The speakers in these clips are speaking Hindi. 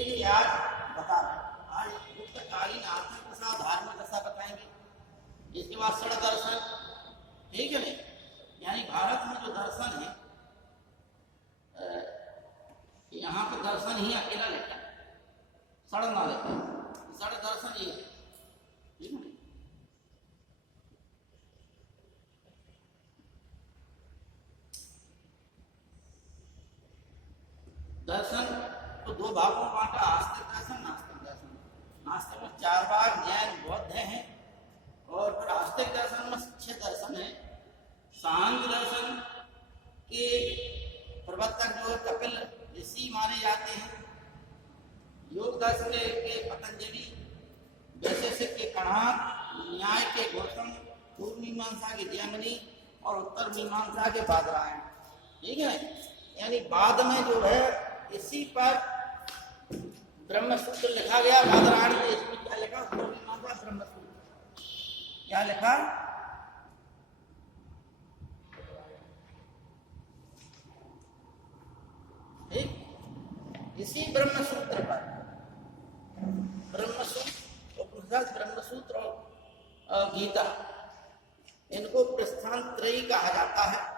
देखिए आज बता रहे हैं, आज गुप्तकालीन आर्थिक दशा धार्मिक दशा बताएंगे, इसके बाद षड दर्शन, ठीक है नहीं, यानी भारत में जो दर्शन है यहाँ पे दर्शन ही अकेला लेता है, षड ना लेता है, षड दर्शन ये है, ठीक है। दर्शन तो दो भागों में बांटा, आस्तिक दर्शन नास्तिक दर्शन। नास्तिक में 4 भाग जैन बौद्ध हैं और फिर आस्तिक दर्शन में 6 दर्शन है। सांख्य दर्शन के प्रवर्तक जो है कपिल ऋषि माने जाते हैं। योग दर्शन के पतंजलि, वैशेषिक के कणाद, न्याय के गौतम, पूर्व मीमांसा के जैमिनी और उत्तर मीमांसा के बादरायण, ठीक है। यानी बाद में जो है इसी पर ब्रह्मसूत्र लिखा गया। बादरायण में इसमें क्या लिखा? उत्तर मीमांसा ब्रह्मसूत्र। क्या लिखा? ठीक, इसी ब्रह्मसूत्र पर, ब्रह्मसूत्र उपनिषद, ब्रह्मसूत्र और गीता, इनको प्रस्थान त्रयी कहा जाता है।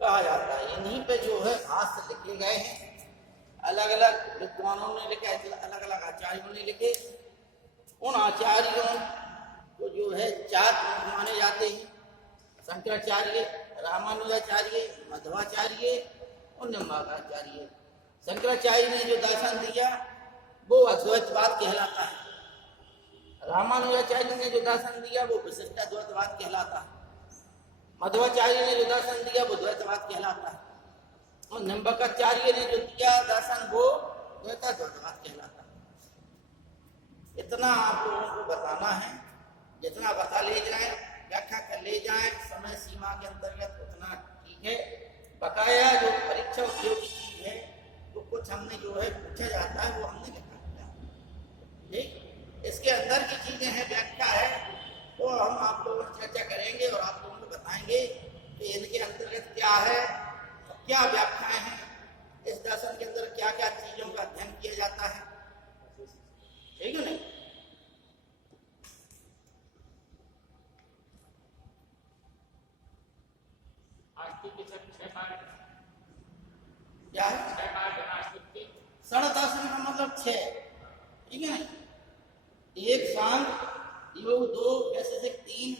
कहा जाता है इन्हीं पे जो है भाष्य लिखे गए हैं, अलग अलग विद्वानों ने लिखे, अलग अलग आचार्यों ने लिखे। उन आचार्यों को जो है 4 माने जाते हैं, शंकराचार्य, रामानुजाचार्य, मध्वाचार्य और निम्बार्काचार्य। शंकराचार्य ने जो दर्शन दिया वो अद्वैतवाद कहलाता है। रामानुजाचार्य ने जो दर्शन दिया वो विशिष्टाद्वैतवाद कहलाता है। मध्वाचार्य ने जो दर्शन दिया वो द्वैतवाद कहलाता है। और निम्बार्काचार्य ने जो दिया दर्शन वो द्वैतवाद कहलाता है। इतना आप लोगों को बताना है, जितना बता ले जाए, व्याख्या कर ले जाए समय सीमा के अंतर्गत उतना ठीक है। बकाया जो परीक्षा उपयोगी चीज है वो कुछ हमने जो है पूछा जाता है वो हमने लिखा दिया, ठीक। इसके अंदर की चीजें हैं, व्याख्या है, वो हम आप लोगों से चर्चा करेंगे और आप लोगों को बताएंगे कि इनके अंतर्गत क्या है, क्या व्याख्याएं हैं, इस दर्शन के अंदर क्या क्या चीजों का अध्ययन किया जाता है, ठीक है नहीं। क्या है? षड दर्शन का मतलब 6, ठीक है। एक सांख्य, योग 2, वैशेषिक 3,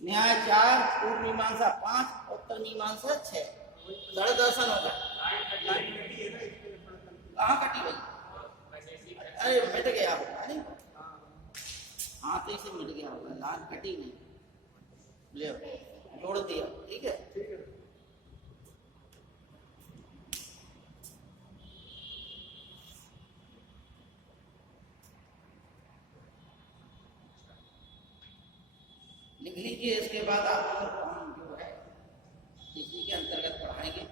न्याय 4, पूर्व मीमांसा 5, उत्तर मीमांसा 6, षड दर्शन होगा। कहाँ कटी भाई? अरे मिट गया होगा, नहीं हाथ से मिट गया होगा, लाइन कटी नहीं, ले जोड़ दिया, ठीक है। लिख लीजिए, इसके बाद आप लोगों को हम जो है इसी के अंतर्गत पढ़ाएंगे।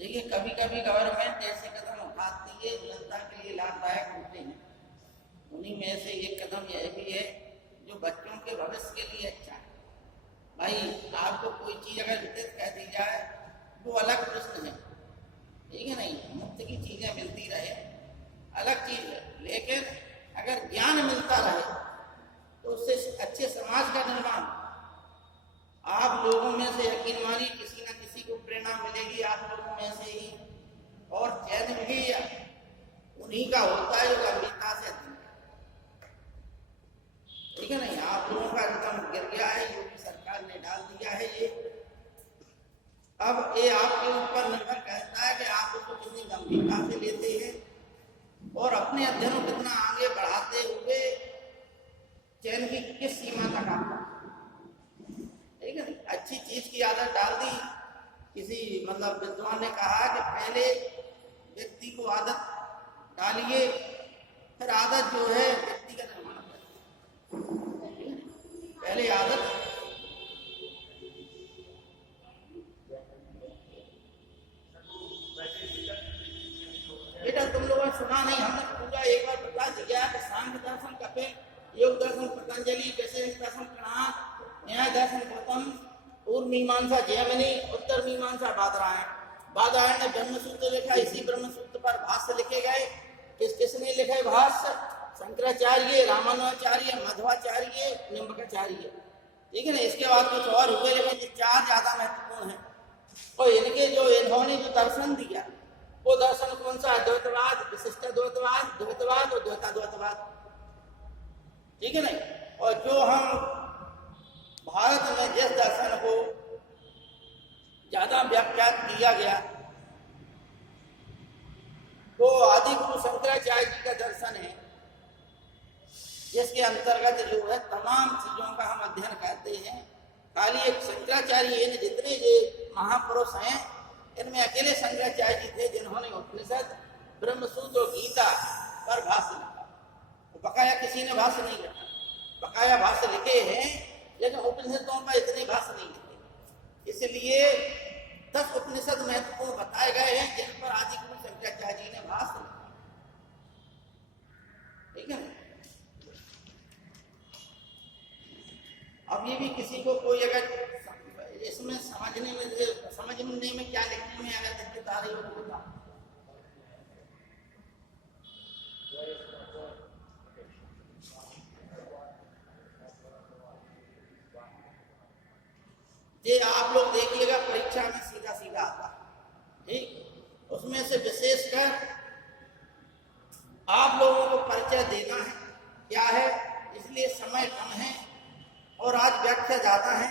देखिए कभी कभी गवर्नमेंट ऐसे कदम उठाती है जनता के लिए लाभदायक होते हैं। उन्हीं में से एक कदम यह भी है जो बच्चों के भविष्य के लिए अच्छा है। भाई आपको कोई चीज अगर वितरित कर दी जाए वो अलग प्रश्न है, ठीक है नहीं, मुफ्त की चीजें मिलती रहे अलग चीज है, लेकिन अगर ज्ञान मिलता रहे तो उससे अच्छे समाज का निर्माण। आप लोगों में से यकीन मानिए किसी न किसी को प्रेरणा मिलेगी आप लोगों में से ही, और चैन भी उन्हीं का होता है जो गंभीरता से अध्ययन करते हैं। ठीक है नहीं, आप लोगों का एकदम गिर गया है, योगी सरकार ने डाल दिया है ये। अब ये आपके ऊपर निर्भर करता है कि आप उसको कितनी गंभीरता से लेते हैं और अपने अध्ययन को कितना आगे बढ़ाते हुए चयन की किस सीमा तक आपका। ठीक है, अच्छी चीज की आदत डाल दी। किसी मतलब विद्वान ने कहा कि पहले व्यक्ति को आदत डालिए, फिर आदत जो है व्यक्ति का निर्माण करती है। पहले आदत बेटा तुम लोगों ने सुना नहीं, हमने पूरा एक बार बता दिया कि सांख्य दर्शन कपिल, योग दर्शन पतंजलि, वैशेषिक दर्शन कणाद, न्याय दर्शन गौतम, पूर्व मीमांसा जैमिनी, उत्तर मीमांसा बादरायण। बादरायण ने ब्रह्मसूत्र लिखा, इसी ब्रह्मसूत्र पर भाष्य लिखे गए। किसने लिखे भाष्य? शंकराचार्य, रामानुजाचार्य, मध्वाचार्य, निम्बकाचार्य। ठीक है ना, इसके बाद कुछ और हुए, लेकिन ये चार ज्यादा महत्वपूर्ण है। और इनके जो इन्होंने जो दर्शन दिया वो दर्शन कौन सा? द्वैतवाद, विशिष्ट द्वैतवाद, द्वैतवाद और द्वैताद्वैतवाद। ठीक है नहीं, और जो हम भारत में जिस दर्शन को ज्यादा व्याख्यात किया गया वो आदि गुरु शंकराचार्य जी का दर्शन है, जिसके अंतर्गत जो है तमाम चीजों का हम अध्ययन करते हैं। खाली एक शंकराचार्य, इन जितने जो महापुरुष हैं इनमें अकेले शंकराचार्य जी थे जिन्होंने उपनिषद, ब्रह्मसूत्र और गीता पर भाष्य लिखा। बकाया किसी ने भाष्य नहीं लिखा। बकाया भाष्य लिखे हैं लेकिन उपनिषदों पर इतने भाष्य नहीं लिखे। इसलिए 10 उपनिषद महत्वपूर्ण बताए गए हैं जिन पर आदि गुरु शंकराचार्य जी ने भाष्य लिखा। ठीक है, अब ये भी किसी को कोई अगर इसमें समझने में क्या लिखने में अगर दिक्कत आ रही हो तो बता। ये आप लोग देखिएगा परीक्षा में सीधा सीधा आता है। ठीक, उसमें से विशेषकर आप लोगों को परिचय देना है क्या है, इसलिए समय कम है और आज व्याख्या ज्यादा है।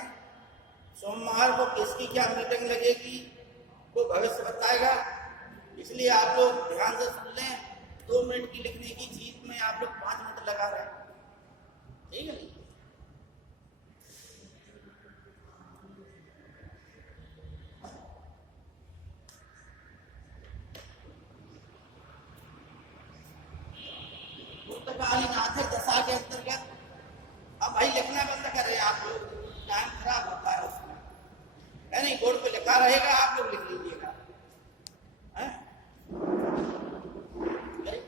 सोमवार को किसकी क्या मीटिंग लगेगी वो भविष्य बताएगा, इसलिए आप लोग ध्यान से सुन लें। 2 मिनट की लिखने की चीज में आप लोग 5 मिनट लगा रहे हैं। ठीक है, पुस्तकालीन आर्थिक दशा के अंतर्गत अब भाई लिखना बंद कर रहे हैं आप लोग, टाइम खराब होता है उसमें। है नहीं, बोर्ड पे लिखा रहेगा, आप लोग लिख लीजिएगा।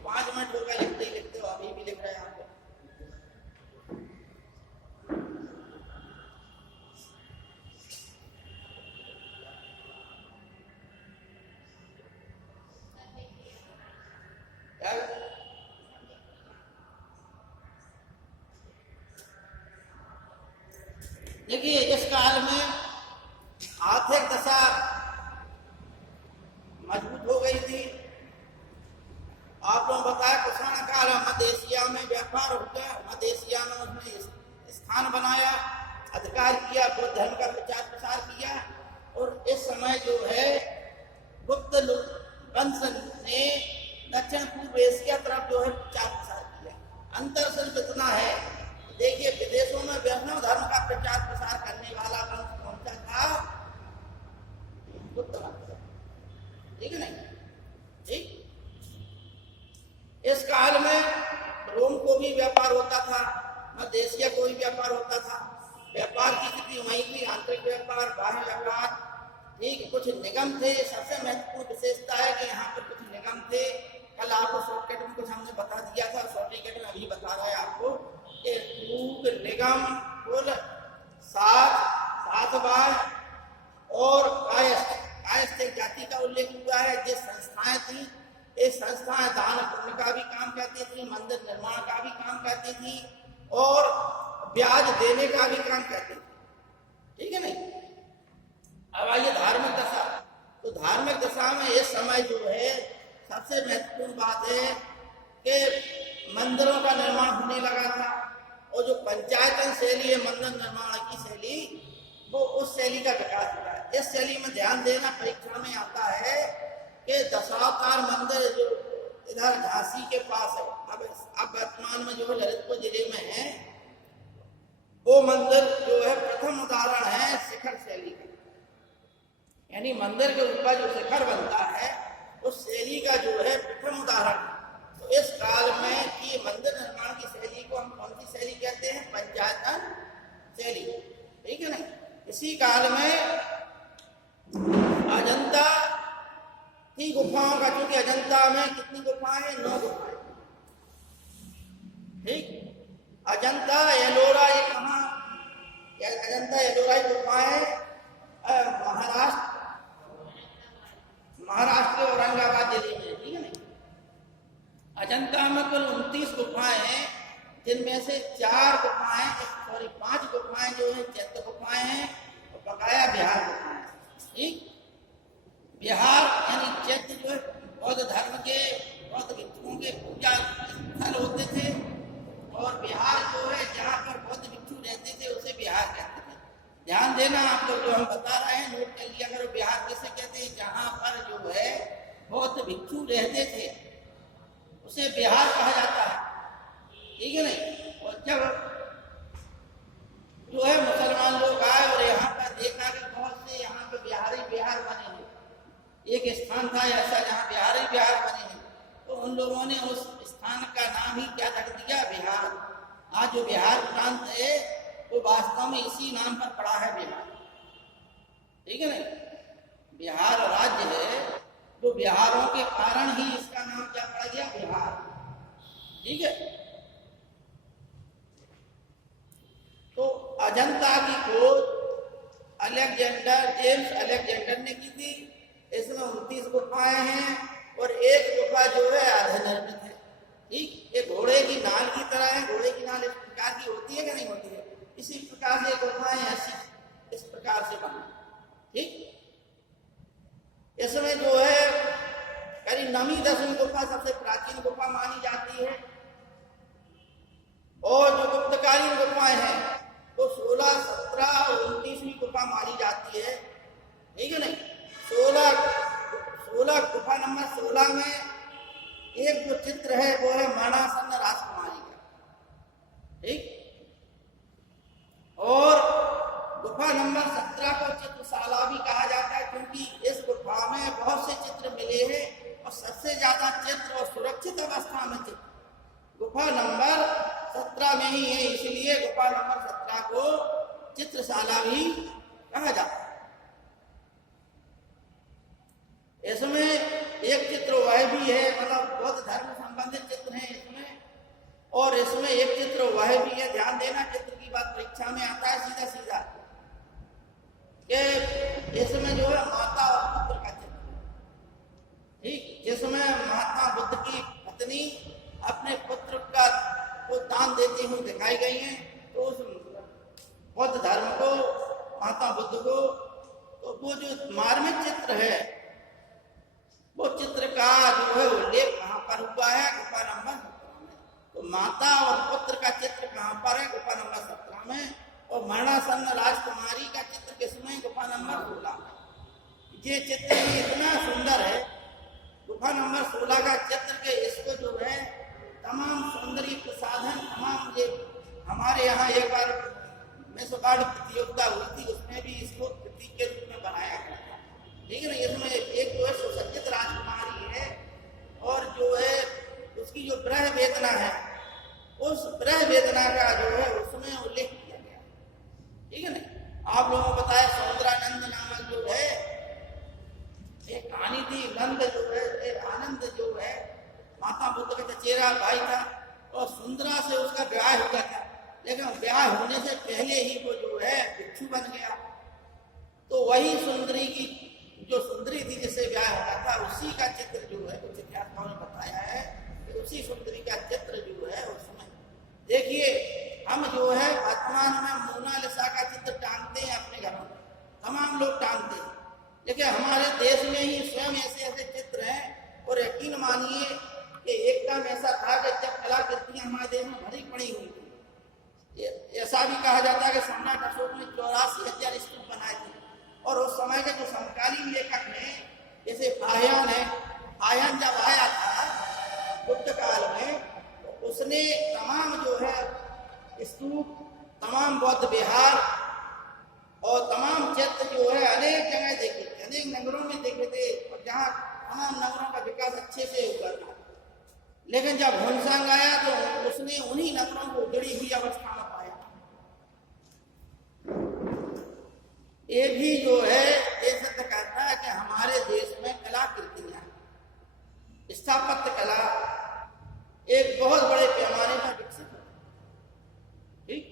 5 मिनट होगा लिखते ही लिखते हो, अभी भी लिख रहे हैं आप लोग। देखिए इस काल में आर्थिक दशा मजबूत हो गई थी। आप लोगों बताया कुषाण काल, मध्य एशिया में व्यापार हो गया, मध्य एशिया में उसने स्थान बनाया, अधिकार किया, बुद्ध धर्म का प्रचार प्रसार किया। और इस समय जो है गुप्त वंश ने दक्षिण पूर्व एशिया तरफ जो है प्रचार प्रसार किया। अंतर सिर्फ इतना है, देखिए विदेशों में वैष्णव धर्म का प्रचार प्रसार करने वाला वंश कौन सा था? गुप्त वंश। ठीक है नहीं, ठीक। इस काल में रोम को भी व्यापार होता था, मध्य एशिया को भी व्यापार होता था। व्यापार की स्थिति वहीं थी, आंतरिक व्यापार, बाह्य व्यापार। ठीक, कुछ निगम थे। सबसे महत्वपूर्ण विशेषता है कि यहाँ पर कुछ निगम थे। कल आपको शॉर्टकट में कुछ हमने बता दिया था, शॉर्टकट में अभी बता रहे हैं आपको कि निगम कुल 7 बार और कायस्थ एक जाति का उल्लेख हुआ है। जिस संस्थाएं थी, ये संस्थाएं दान पुण्य का भी काम करती थी, मंदिर निर्माण का भी काम करती थी और ब्याज देने का भी काम करती थी। ठीक है नहीं। अब आइए धार्मिक दशा। तो धार्मिक दशा में इस समय जो है सबसे महत्वपूर्ण बात है के मंदिरों का निर्माण होने लगा था, और जो पंचायतन शैली है मंदिर निर्माण की शैली, वो उस शैली का विकास हुआ है। इस शैली में ध्यान देना परीक्षा में आता है कि दशावतार मंदिर जो इधर झांसी के पास है, अब वर्तमान में जो ललितपुर जिले में है, वो मंदिर जो है प्रथम उदाहरण है शिखर शैली का। यानी मंदिर के ऊपर जो शिखर बनता है उस शैली का जो है प्रथम उदाहरण। तो इस काल में ये मंदिर निर्माण की शैली को हम कौन सी शैली कहते हैं? पंचायतन शैली, ठीक है ना। इसी काल में अजंता की गुफाओं का, क्योंकि अजंता में कितनी गुफाएं हैं? 9 गुफाएं, ठीक। अजंता एलोरा, ये कहाँ? अजंता एलोरा की गुफाएं महाराष्ट्र के औरंगाबाद जिले में, ठीक है ना। अजंता में कुल 29 गुफाएं हैं, जिनमें से 5 गुफाएं जो है चैत्य गुफाएं हैं, और बकाया बिहार गुफाएं, ठीक। बिहार यानी चैत्य जो है बौद्ध धर्म के, बौद्ध भिक्षुओं के पूजा स्थल होते थे, और बिहार जो है जहाँ पर बौद्ध भिक्षु रहते थे उसे बिहार कहते थे। ध्यान देना, आप लोग जो हम बता रहे हैं नोट कर लिया करो। बिहार किसे कहते हैं? जहाँ पर जो है बौद्ध भिक्षु रहते थे उसे बिहार कहा जाता है, ठीक है नहीं। और जब जो है मुसलमान लोग आए और यहाँ पर देखा कि बहुत से यहाँ पे बिहारी बिहार बने हैं, एक स्थान था ऐसा जहाँ बिहारी बिहार बने हैं, तो उन लोगों ने उस स्थान का नाम ही क्या रख दिया? बिहार। आज जो बिहार प्रांत है वो वास्तव में इसी नाम पर पड़ा है, बिहार, ठीक है ना। बिहार राज्य है, तो बिहारों के कारण ही इसका नाम क्या पड़ा गया? बिहार, ठीक है। तो अजंता की खोज जेम्स अलेक्जेंडर ने की थी। इसमें 29 गुफाएं हैं, और एक गुफा जो है अर्धनिर्मित है, ठीक। ये घोड़े की नाल की तरह है। घोड़े की नाल इस प्रकार की होती है कि नहीं होती है? इसी प्रकार से गुफाएं ऐसी इस प्रकार से बनी, ठीक। इसमें जो है करीब 9वीं 10वीं गुफा सबसे प्राचीन गुफा मानी जाती है, और जो गुप्तकालीन गुफाएं हैं वो 16, 17 और 19वीं गुफा मानी जाती है, ठीक है नहीं। 16 गुफा नंबर 16 में एक जो चित्र है वो है मरणासन्न राजकुमारी का, ठीक। और गुफा नंबर 17 को चित्रशाला भी कहा जाता है, क्योंकि इस गुफा में बहुत से चित्र मिले हैं, और सबसे ज्यादा चित्र और सुरक्षित अवस्था में चित्र गुफा नंबर 17 में ही है, इसलिए गुफा नंबर 17 को चित्रशाला भी कहा जाता है। इसमें एक चित्र वह भी है, मतलब बौद्ध धर्म संबंधित चित्र है इसमें, और इसमें एक चित्र वह भी है। ध्यान देना, चित्र की बात परीक्षा में आता है सीधा सीधा, कि इसमें जो है माता और पुत्र का चित्र, ठीक, जिसमें महात्मा बुद्ध की पत्नी अपने पुत्र को दान देती हुई दिखाई गई है। तो उस बौद्ध धर्म को, महात्मा बुद्ध को, तो वो जो मार्मिक चित्र है, वो चित्र का जो है उल्लेख कहाँ पर हुआ है? गुफा नंबर 17 में। तो माता और पुत्र का चित्र कहाँ पर है? गुफा नंबर 17 में। और मरणासन्न राजकुमारी का चित्र किसमें? गुफा नंबर 16 में। ये चित्र भी इतना सुंदर है, गुफा नंबर 16 का चित्र के इसको जो है तमाम सौंदर्य प्रसाधन, तमाम ये हमारे यहाँ एक बार मेसोकार्ड प्रतियोगिता हुई थी, उसमें भी इसको प्रतीक के रूप में बनाया गया था, ठीक है ना। इसमें एक जो है सुसज्जित राजकुमारी है, और जो है उसकी जो ब्रह वेदना है, उस ब्रह वेदना का जो है उसमें उल्लेख किया गया, ठीक है ना। आप लोगों को बताया सौंदरानंद नामक जो है एक कहानी थी। नंद जो है, आनंद जो है माता बुद्ध का चचेरा भाई था, और सुंदरा से उसका ब्याह हुआ था, लेकिन ब्याह होने से पहले ही वो जो है भिक्षु बन गया। तो वही सुंदरी की जो सुंदरी थी जिससे ब्याह होना था, उसी का चित्र जो है कुछ इतिहासकारों ने बताया है कि उसी सुंदरी का चित्र जो है उसमें देखिए। हम जो है वर्तमान में मोनालिसा का चित्र टांगते हैं अपने घरों में, तमाम लोग टांगते हैं, लेकिन हमारे देश में ही स्वयं ऐसे ऐसे चित्र हैं। और यकीन मानिए कि एक का समय में ऐसा था कि जब कलाकृतियां हमारे देश में भरी पड़ी हुई थी, ऐसा भी कहा जाता है कि सम्राट अशोक ने 84,000 स्तूप बनाए थे। और उस समय के जो समकालीन लेखक हैं जैसे फाहियान है, फाहियान जब आया था बुद्ध काल में, तो उसने तमाम जो है स्तूप, तमाम बौद्ध विहार और तमाम चित्र जो है अनेक जगह देखे थे, अनेक नगरों में देखे थे, और जहाँ तमाम नगरों का विकास अच्छे से हुआ था। लेकिन जब हुनसांग आया तो उसने उन्हीं नगरों को उजड़ी हुई अवस्था में पाया। ये भी जो है ये सिद्ध करता है कि हमारे देश में कलाकृतियां, स्थापत्य कला एक बहुत बड़े पैमाने पर विकसित है। ठीक,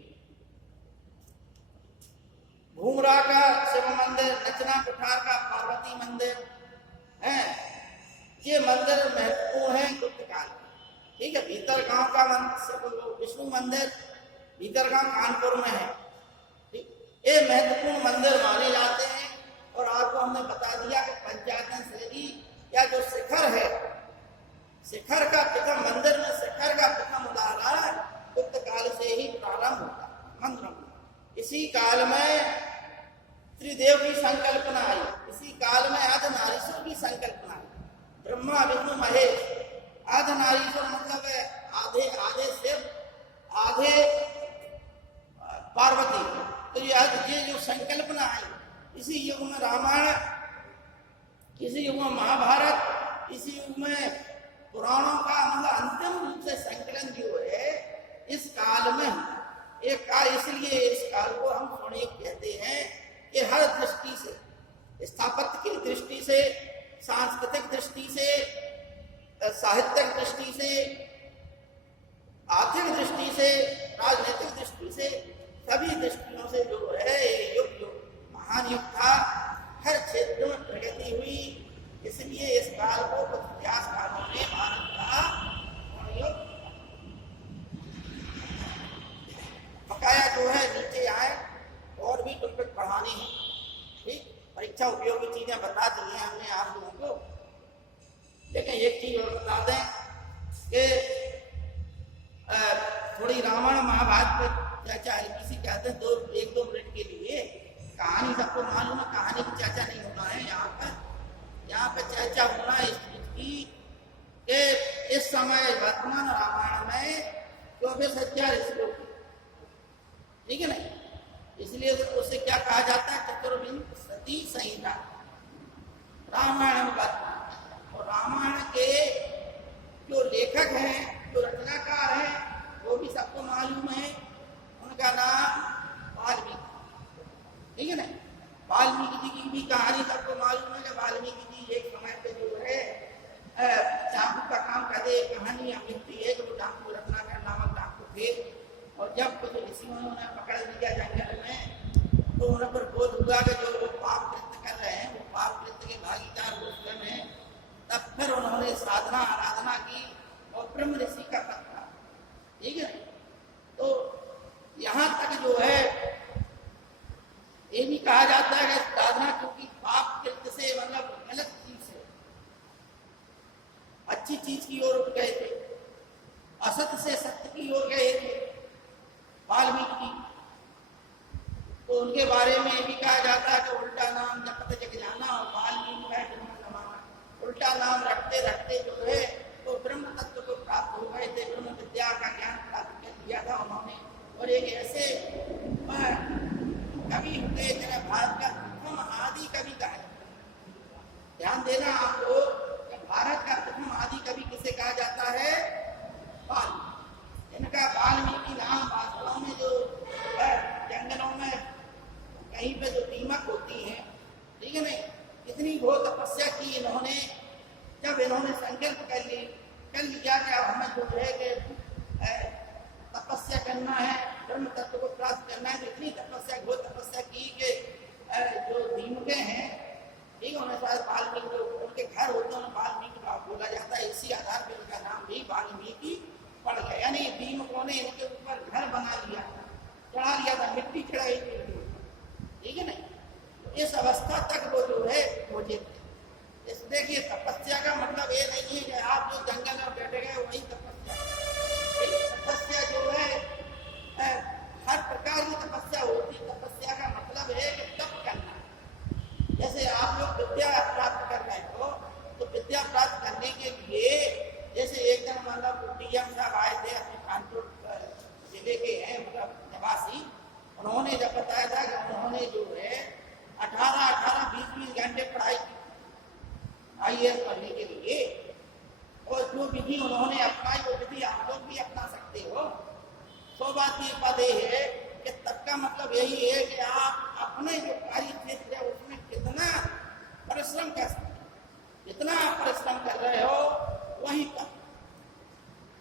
घूमरा का शिव मंदिर, नचना कुठार का पार्वती मंदिर है, ये मंदिर महत्वपूर्ण है गुप्त काल। ठीक है, भीतर गांव का विष्णु मंदिर भीतर गांव कानपुर में है। ठीक, ये महत्वपूर्ण मंदिर माने जाते हैं। और आपको हमने बता दिया कि पंचायतन शैली या जो शिखर है, शिखर का प्रथम मंदिर में शिखर का प्रथम उदाहरण गुप्त काल से ही प्रारंभ होता मंत्र में। इसी काल में त्रिदेव की संकल्पना आई, इसी काल में अर्धनारीश्वर की संकल्पना आई। ब्रह्मा विष्णु महेश, अर्धनारीश्वर मतलब है आधे शिव आधे पार्वती। तो ये जो संकल्पना आई, इसी युग में रामायण, इसी युग में महाभारत, इसी युग में पुराणों का मतलब अंतिम रूप से संकलन जो है इस काल में एक काल, इसलिए इस काल को हम स्वर्णिम कहते हैं कि हर दृष्टि से, स्थापत्य की दृष्टि से, सांस्कृतिक दृष्टि से, साहित्यिक दृष्टि से, आर्थिक दृष्टि से, राजनीतिक दृष्टि से, सभी दृष्टियों से जो है ये युग महान युग था। हर क्षेत्र में प्रगति हुई। इसलिए इस काल को कुछ इतिहासकारों ने भारत का युग बकाया जो है नीचे आए और भी टॉपिक पढ़ाने हैं। ठीक, परीक्षा उपयोगी चीजें बता दी हैं हमने आप लोगों को, लेकिन एक चीज और बता दें कि थोड़ी रामायण महाभारत पे चर्चा हल्की सी कहते हैं, 1-2 मिनट के लिए। कहानी सबको मालूम है, कहानी की चर्चा नहीं होना है यहाँ पे चर्चा होना है इस चीज की कि इस समय वर्तमान रामायण में 24,000 श्लोक, ठीक है ना, इसलिए तो उसे क्या कहा जाता है, चतुर्विंशति संहिता रामायण वर्तमान। और रामायण के जो लेखक हैं, जो रचनाकार हैं, वो भी सबको मालूम है, उनका नाम वाल्मीकि, ठीक है ना। वाल्मीकि जी की भी कहानी सबको मालूम है कि वाल्मीकि जी एक समय पे जो है डाकू का काम करते, कहानी अमृत है कि वो डाकू रत्नाकर नामक डाकू थे। और जब कुछ ऋषियों ने उन्हें पकड़ लिया जंगल में, तो उन पर बोध हुआ कि जो वो पाप कृत्य कर रहे हैं वो पाप कृत्य के भागीदार हो स्वयं हैं। तब फिर उन्होंने साधना आराधना की और ब्रह्म ऋषि का पद था, ठीक है। तो यहाँ तक जो है ये भी कहा जाता है कि साधना क्योंकि पाप कृत्य से मतलब गलत चीज से अच्छी चीज की ओर उठ गए थे, असत्य से सत्य की ओर गए थे वाल्मीकि। तो उनके बारे में भी कहा जाता है कि उल्टा नाम जपत जग जाना और वाल्मीकि का जन्म जमाना। उल्टा नाम रखते रखते जो है तो ब्रह्म तत्व को प्राप्त हो गए थे, ब्रह्म विद्या का ज्ञान प्राप्त कर लिया था उन्होंने। और एक ऐसे कवि हुए जिन्हें भारत का प्रथम आदि कवि कहा जाता है। ध्यान देना आपको, भारत का प्रथम आदि कवि किसे कहा जाता है, वाल्मीकि। इनका वाल्मीकि नाम वास्तव में जो जंगलों में कहीं पे जो दीमक होती है, ठीक है ना, इतनी बहुत तपस्या की इन्होंने। जब इन्होंने संकल्प कर लिया कि अब हमें जो है कि तपस्या करना है, ब्रह्म तत्व को प्राप्त करना है, तो इतनी तपस्या घोर तपस्या की कि जो दीमके हैं, ठीक है, उन्हें शायद वाल्मीकि उनके घर होते हैं वाल्मीकि बोला जाता है। इसी आधार पर उनका नाम भी वाल्मीकि पड़ गया। यानी दीमकों ने इनके ऊपर घर बना लिया था, चढ़ा लिया था, मिट्टी चढ़ाई थी, ठीक है ना। तो इस अवस्था तक वो जो है पहुंचे थे। देखिए तपस्या का मतलब ये नहीं है कि आप जो जंगल में बैठ गए वही विधि उन्होंने अपनाई वो विधि आप लोग भी अपना सकते हो। सौ बात ये पद है कि तब का मतलब यही है कि आप अपने जो कार्य क्षेत्र है उसमें कितना परिश्रम कर सकते, जितना आप परिश्रम कर रहे हो वही कम,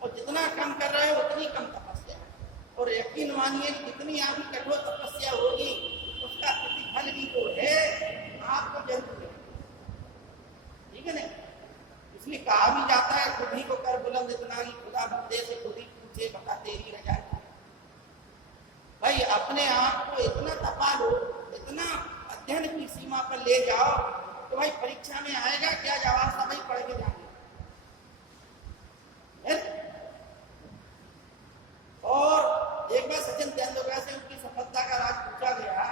और जितना कम कर रहे हो उतनी कम तपस्या। और यकीन मानिए जितनी आपकी कठोर तपस्या होगी उसका प्रतिफल भी जो है आपको जरूर है, ठीक है ना। इसलिए कहा भी जाता है खुद ही को कर बुलंद इतना ही खुदा बंदे से खुद ही पूछे बता तेरी रजा। भाई अपने आप को इतना तपा लो, इतना अध्ययन की सीमा पर ले जाओ तो भाई परीक्षा में आएगा क्या जवाब सब ही पढ़ के जाएंगे। और एक बार सचिन तेंदुलकर से उनकी सफलता का राज पूछा गया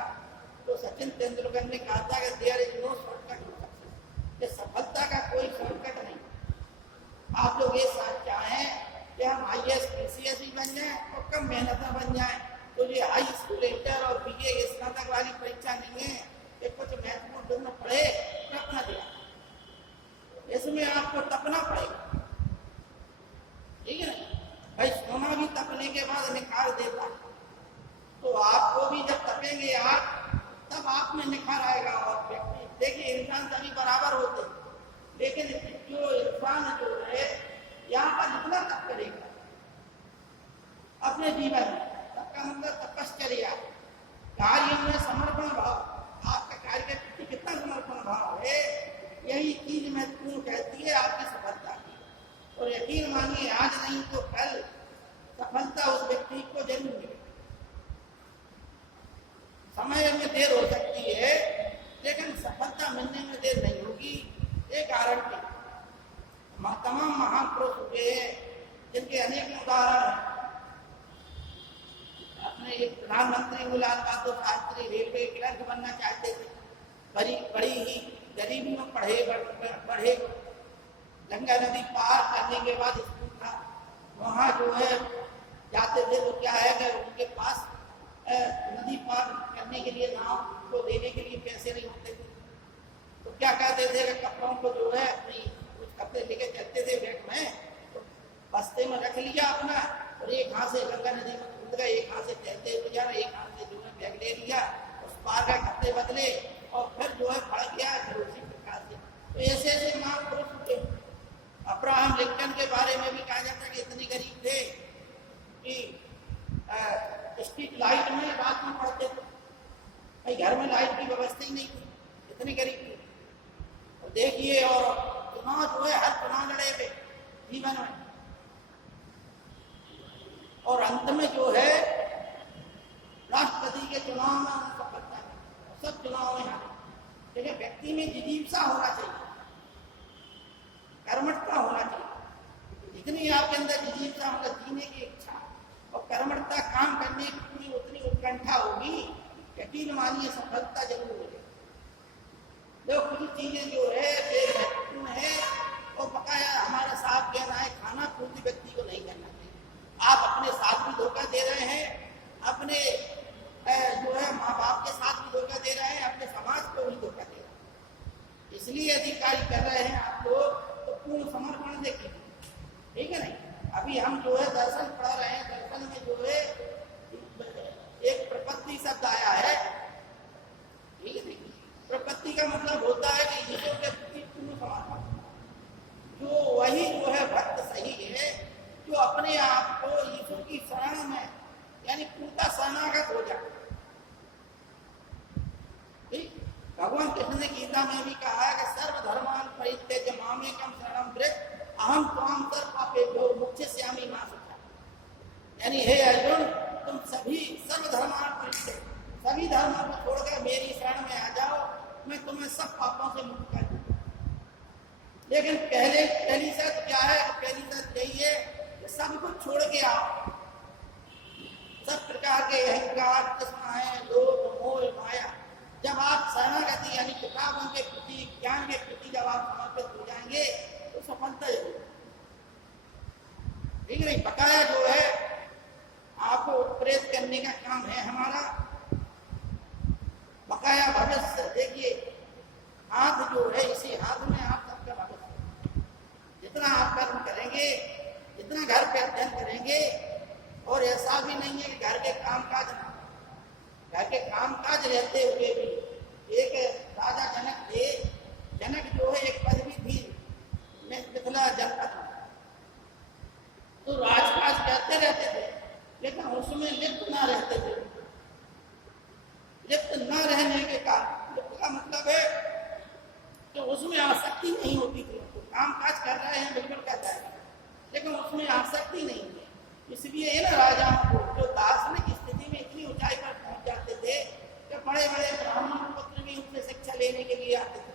तो सचिन तेंदुलकर ने कहा था कि there is no shortcut to success, कि सफलता का कोई शॉर्टकट नहीं। आप लोग ये साथ चाहें कि हम IAS PCS ही बन जाए और कम मेहनत बन जाए, तो ये हाई स्कूल इंटर और BA स्नातक वाली परीक्षा नहीं है कि कुछ महत्वपूर्ण दिन में पढ़े अपना दिया, इसमें आपको तपना पड़ेगा, ठीक है ना। भाई सोना भी तपने के बाद निखार देता है, तो आपको भी जब तपेंगे आप तब आप में निखार आएगा। और व्यक्ति देखिए इंसान सभी बराबर होते हैं, लेकिन जो इंसान जो है यहाँ पर जितना तप करेगा अपने जीवन में, तब का मतलब तपश्चर्या, कार्य में समर्पण भाव, आपका कार्य के प्रति कितना समर्पण भाव है, यही चीज महत्वपूर्ण कहती है आपकी सफलता की। और यकीन मानिए आज नहीं तो कल सफलता उस व्यक्ति को जरूर मिलेगी। समय में देर हो सकती है लेकिन सफलता मिलने में देर नहीं होगी। एक कारण के तमाम महापुरुष हुए हैं जिनके अनेक उदाहरण हैं। अपने एक प्रधानमंत्री गुलाम बहादुर शास्त्री रेलवे क्लर्क बनना चाहते थे, बड़ी ही गरीबी में पढ़े, गंगा नदी पार करने के बाद स्कूल था, वहाँ जो है जाते थे तो क्या है कि उनके पास नदी पार करने के लिए नाव को देने के लिए पैसे नहीं होते थे, तो क्या कहते थे कि कपड़ों को जो है अपनी कुछ कपड़े लेके चलते थे बैग में, तो बस्ते में रख लिया अपना, और एक हाथ से गंगा नदी में कूद गए, एक हाथ से तैरते हुए जा रहे, एक हाथ से जो है बैग ले लिया, उस पार का कपड़े बदले और फिर जो है फड़ गया उसी प्रकार से। तो ऐसे ऐसे महापुरुष थे। अब्राहम लिंकन के बारे में भी कहा जाता है कि इतनी गरीब थे कि स्ट्रीट लाइट में रात में पड़ते थे, भाई घर में लाइट की व्यवस्था ही नहीं थी, इतनी गरीब थे। और देखिए और चुनाव जो है हर चुनाव लड़े हुए जीवन में, और अंत में जो है राष्ट्रपति के चुनाव में उन्हें सफलता है, सब चुनाव में हारे। लेकिन व्यक्ति में जिज्ञासा होना चाहिए, कर्मठता होना चाहिए। जितनी आपके अंदर जिज्ञासा मतलब जीने की इच्छा और कर्मठता काम करने की उतनी उत्कंठा होगी, यकीन मानिए सफलता जरूर मिलेगी। देखो कुछ चीजें जो है महत्वपूर्ण है और बकाया हमारा साफ कहना है, खाना पूर्ति व्यक्ति को नहीं करना चाहिए। आप अपने साथ भी धोखा दे रहे हैं, अपने जो है माँ बाप के साथ भी धोखा दे रहे हैं, अपने समाज को भी धोखा दे रहे हैं। इसलिए यदि कार्य कर रहे हैं आप लोग तो पूर्ण समर्पण से कीजिए, ठीक है नहीं। अभी हम जो है दर्शन पढ़ रहे हैं, दर्शन में जो है एक प्रपत्ति शब्द आया है, ठीक है नहीं। प्रपत्ति का मतलब होता है कि ईश्वर के प्रति पूर्ण समर्पण। जो वही जो है भक्त सही है जो अपने आप को ईश्वर की शरण में यानी पूर्णता शरणागत हो जाए। ठीक, भगवान कृष्ण ने गीता में भी कहा है कि सर्वधर्मान परित्यज्य मामेकं शरणं व्रज अहम त्वां सर्वपापेभ्यो मोक्षयिष्यामि मा शुचः। यानी हे अर्जुन, तुम सभी सर्वधर्मान परित्यज्य, सभी धर्मों को छोड़कर मेरी शरण में आ जाओ, मैं तुम्हें सब पापों से मुक्त कर दूंगा। लेकिन पहली शर्त क्या है? पहली शर्त यही है कि सब कुछ छोड़ के आओ, सब प्रकार के अहंकार, तृष्णाएं, लोभ, मोह, माया। जब आप शरणागति यानी किताबों के प्रति, ज्ञान के प्रति जब आप समर्पित हो जाएंगे तो सफलता जरूर, ठीक नहीं। बकाया जो है आपको उत्प्रेरित करने का काम है हमारा। बकाया भविष्य देखिए, हाथ जो है इसी हाथ में आप सबका भविष्य, जितना आप कर्म करेंगे, जितना घर पे अध्ययन करेंगे, और ऐसा भी नहीं है कि घर के कामकाज रहते हुए भी एक राजा जनक थे। जनक जो है एक पदवी थी मिथिला जनपद में, तो राजकाज करते रहते थे, लेकिन उसमें लिप्त ना रहते थे। लिप्त न रहने के कारण, लिप्त का मतलब है कि उसमें आसक्ति नहीं होती थी। तो काम काज कर रहे हैं, बिल्कुल कर रहे हैं, लेकिन उसमें आसक्ति नहीं है। इसलिए इन राजाओं को जो दार्शनिक स्थिति में इतनी ऊंचाई पर पहुंच जाते थे कि बड़े बड़े ब्राह्मण पुत्र भी उनसे शिक्षा लेने के लिए आते थे।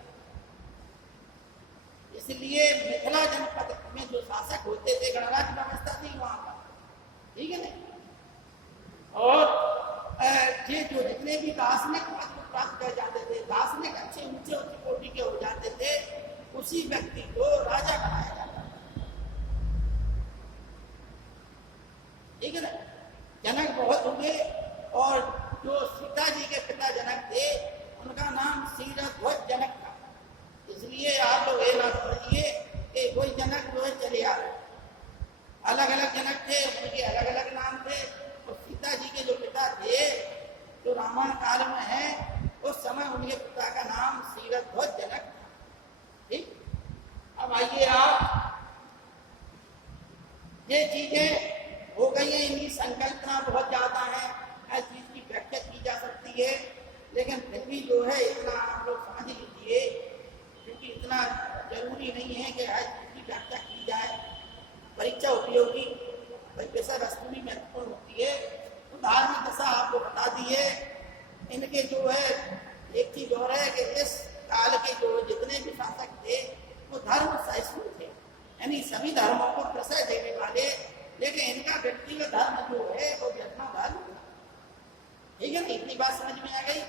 इसलिए मिथिला जनपद में जो शासक होते थे, गणराज्य व्यवस्था थी वहां पर, ठीक है ना। और ये जो जितने भी दार्शनिक पद को प्राप्त कर जाते थे, दार्शनिक अच्छे ऊंचे कोटि के हो जाते थे, उसी व्यक्ति को राजा बनाया जाता था, ठीक है ना। जनक बहुत हुए, और जो सीता जी के पिता जनक थे उनका नाम क्षीरध्वज जनक था। इसलिए आप लोग ये ना समझिए कि कोई जनक जो है चले आ रहे, अलग अलग जनक थे, उनके अलग अलग नाम थे। और सीता जी के जो पिता थे, जो रामायण काल में है, उस समय उनके पिता का नाम क्षीरध्वज जनक था, ठीक। अब आइए आप, ये चीजें हो गई है, इनकी संकल्पना बहुत ज्यादा है, हर चीज की व्याख्या की जा सकती है, लेकिन फिर भी जो है इतना आप लोग समझ लीजिए, क्योंकि इतना जरूरी नहीं है कि हर चीज की व्याख्या की जाए। परीक्षा उपयोगी विषय वस्तु भी महत्वपूर्ण होती है। तो धार्मिक दशा आपको बता दी है। इनके जो है एक चीज और है कि इस काल के जो जितने भी शासक थे वो धर्म सहिष्णु थे, यानी सभी धर्मों को प्रश्रय देने वाले, लेकिन इनका व्यक्तिगत धर्म जो है वो भी अपना धर्म, ठीक है ना। इतनी बात समझ में आ गई।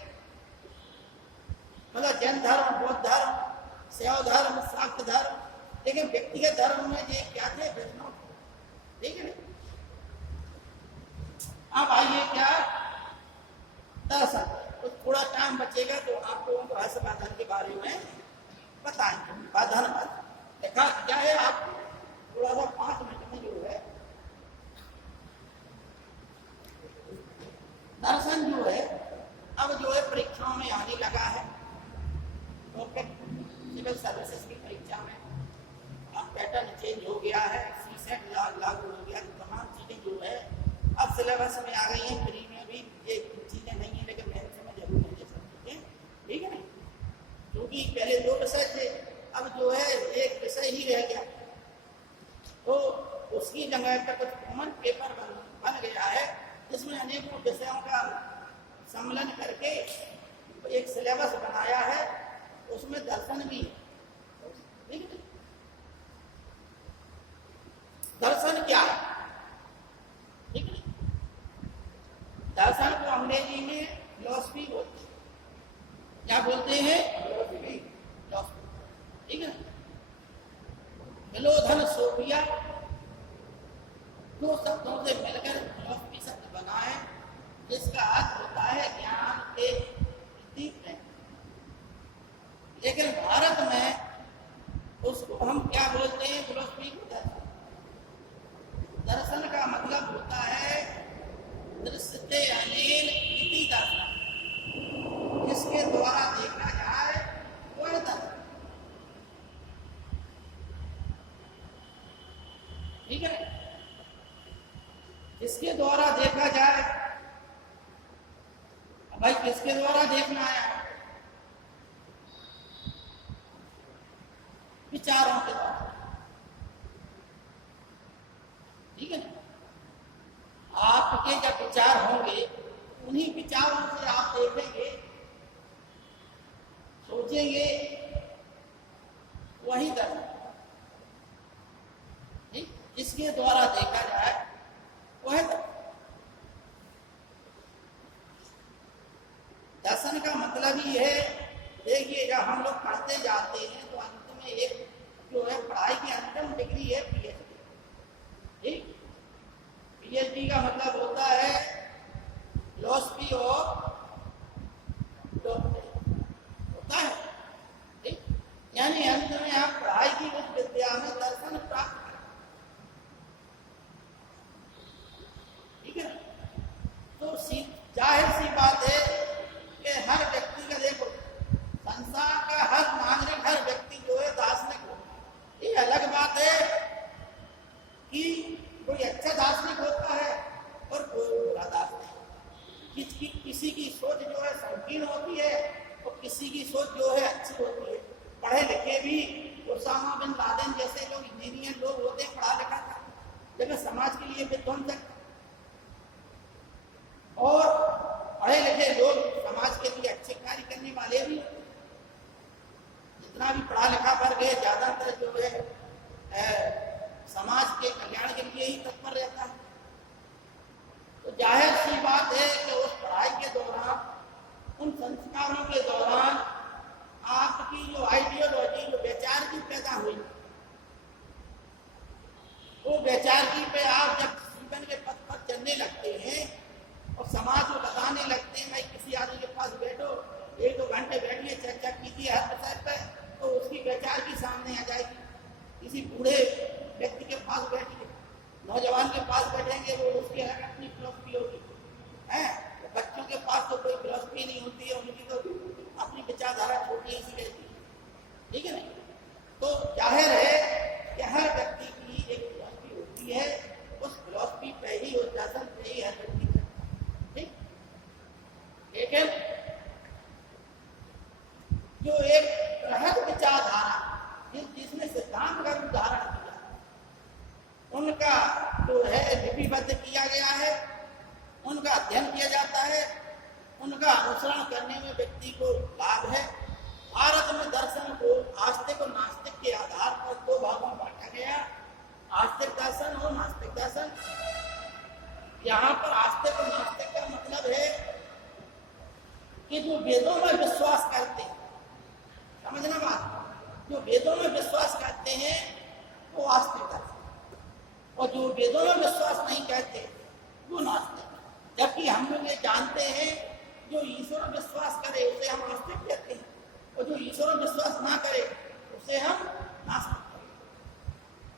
मतलब जैन धर्म, बौद्ध धर्म, शैव धर्म, शाक्त धर्म, लेकिन व्यक्तिगत धर्म में ये क्या थे, वैष्णव, ठीक है ना। अब आइए क्या दरअसल तो थोड़ा टाइम बचेगा तो आप लोगों को हर्ष बाधन के बारे में बताएंगे। बाधन देखा क्या है, आप थोड़ा सा 5 मिनट में जो है दर्शन जो है अब जो है परीक्षाओं में आने लगा है। तो सिविल सर्विसेज की परीक्षा में अब पैटर्न चेंज हो गया है, सीसेट लागू हो गया, तमाम चीजें जो है अब सिलेबस में आ गई हैं। फ्री में भी ये चीजें नहीं है, लेकिन मेरे समय जरूर है ये सब चीजें, ठीक है ना। क्योंकि पहले 2 विषय थे, अब जो है एक विषय ही रह गया, तो उसकी जगह पर कुछ कॉमन पेपर बन गया है, जिसमें अनेकों विषयों का सम्मिलन करके एक सिलेबस बनाया है। उसमें दर्शन भी है, ठीक है। दर्शन क्या है, ठीक है। दर्शन को अंग्रेजी में फिलॉसफी बोलते हैं। क्या बोलते हैं, फिलॉसफी, ठीक है। फिलोधन सोफिया, 2 शब्दों से मिलकर फिलॉसफी शब्द बना है, जिसका अर्थ होता है ज्ञान के प्रतीक है। लेकिन भारत में उसको हम क्या बोलते हैं, फिलॉसफी को दर्शन। दर्शन का मतलब होता है दृश्यते अनिल इति दर्शन, जिसके द्वारा देखा जाए वह दर्शन, ठीक है। जिसके द्वारा देखा जाए, भाई किसके द्वारा देखना है, विचारों के द्वारा, ठीक है ना। आपके जब विचार होंगे, उन्हीं विचारों से आप देखेंगे, सोचेंगे, वही दर्शन, ठीक। जिसके द्वारा देखा जाए वह दर्शन का मतलब ही है। देखिए जब हम लोग पढ़ते जाते हैं तो अंत में एक जो है पढ़ाई की अंतिम डिग्री है पीएचडी, ठीक। पीएचडी का मतलब होता है फिलॉसफी ऑफ डॉक्टर, होता है, ठीक। यानी अंत में आप पढ़ाई की उस विद्या में दर्शन प्राप्त दार्शनिक होता है और कोई बुरा दार्शनिक। किसी की सोच जो है संकीर्ण होती है और किसी की सोच जो है अच्छी होती है। पढ़े लिखे भी उसामा बिन लादेन जैसे लोग इंजीनियर लोग होते हैं, पढ़ा लिखा था, लेकिन समाज के लिए विध्वंसक। और पढ़े लिखे लोग समाज के लिए अच्छे कार्य करने वाले भी, जितना भी पढ़ा लिखा वर्ग है ज्यादातर जो है समाज के कल्याण के लिए ही तत्पर रहता है। तो जाहिर सी बात है कि उस पढ़ाई के दौरान, उन संस्कारों के दौरान आपकी जो आइडियोलॉजी, जो वैचारिकी पैदा हुई, वो वैचारिकी पे आप जब जीवन के पथ पर चलने लगते हैं और समाज को बताने लगते हैं, भाई किसी आदमी के पास बैठो, 1-2 घंटे बैठिए, चर्चा कीजिए हर विषय पर, तो उसकी वैचारिकी सामने आ जाएगी। किसी बूढ़े व्यक्ति के पास बैठिए, नौजवान के पास बैठेंगे, वो उसकी अलग अपनी फिलॉसफी होगी है। तो बच्चों के पास तो कोई फिलॉसफी नहीं होती है, उनकी तो अपनी विचारधारा छोटी सी रहती है, ठीक है नहीं। तो जाहिर है कि हर व्यक्ति की एक फिलॉसफी होती है, उस फिलॉसफी पे ही, उस दर्शन पे ही हर व्यक्ति करता है, ठीक। लेकिन जो एक बृहद विचारधारा जिसमें सिद्धांत का उदाहरण किया, उनका जो है लिपिबद्ध किया गया है, उनका अध्ययन किया जाता है, उनका अनुसरण करने में व्यक्ति को लाभ है। भारत में दर्शन को आस्तिक और नास्तिक के आधार पर 2 भागों में बांटा गया, आस्तिक दर्शन और नास्तिक दर्शन। यहाँ पर आस्तिक और नास्तिक का मतलब है कि जो वेदों में विश्वास करते हैं, समझना बात, जो वेदों में विश्वास करते हैं वो आस्तिक दर्शन, और जो वेदों में विश्वास नहीं करते वो नास्तिक। जबकि हम लोग ये जानते हैं जो ईश्वर में विश्वास करे उसे हम आस्तिक कहते हैं, और जो ईश्वर में विश्वास ना करे उसे हम नास्तिक कहते हैं,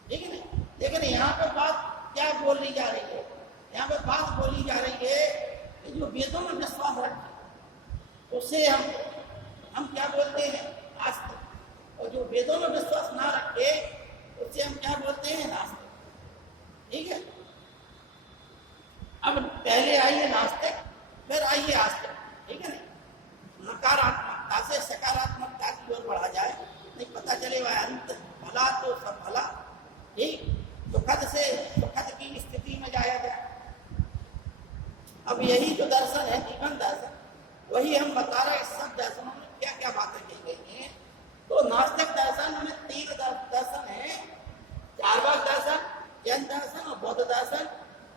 ठीक है नहीं। लेकिन यहाँ पर बात क्या बोली जा रही है? यहाँ पर बात बोली जा रही है कि जो वेदों में विश्वास रखते उसे हम क्या बोलते हैं? आस्तिक। और जो वेदों में विश्वास ना रखे उसे हम क्या बोलते हैं? नास्तिक, ठीक है। अब पहले आइए नास्तिक, फिर आइए आस्तिक, ठीक है नहीं। नकारात्मकता से सकारात्मकता की ओर बढ़ा जाए, नहीं पता चले वह अंत भला तो सब भला, ठीक। सुखद से सुखद की स्थिति में जाया जाए। अब यही जो दर्शन है, जीवन दर्शन, वही हम बता रहे हैं। सब दर्शनों में क्या क्या बातें की गई हैं। तो नास्तिक दर्शन में 3 दर्शन है, चार्वाक दर्शन, जैन दर्शन और बौद्ध दर्शन।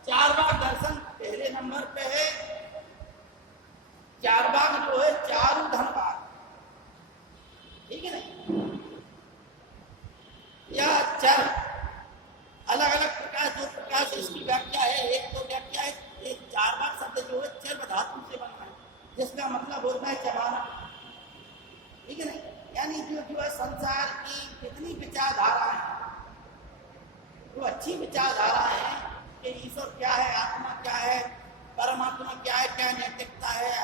चार्वाक दर्शन पहले नंबर पे है। चार्वाक जो है चारुधनवाद, ठीक है ना, या चर, अलग अलग प्रकार, 2 प्रकार से इसकी व्याख्या है। एक तो व्याख्या है, एक चार्वाक शब्द जो है चर्व धातु से बना है, जिसका मतलब होता है चबाना, ठीक है ना। यानी जो है संसार की कितनी विचारधारा है, वो अच्छी विचारधारा है कि ईश्वर क्या है, आत्मा क्या है, परमात्मा क्या है, क्या नैतिकता है,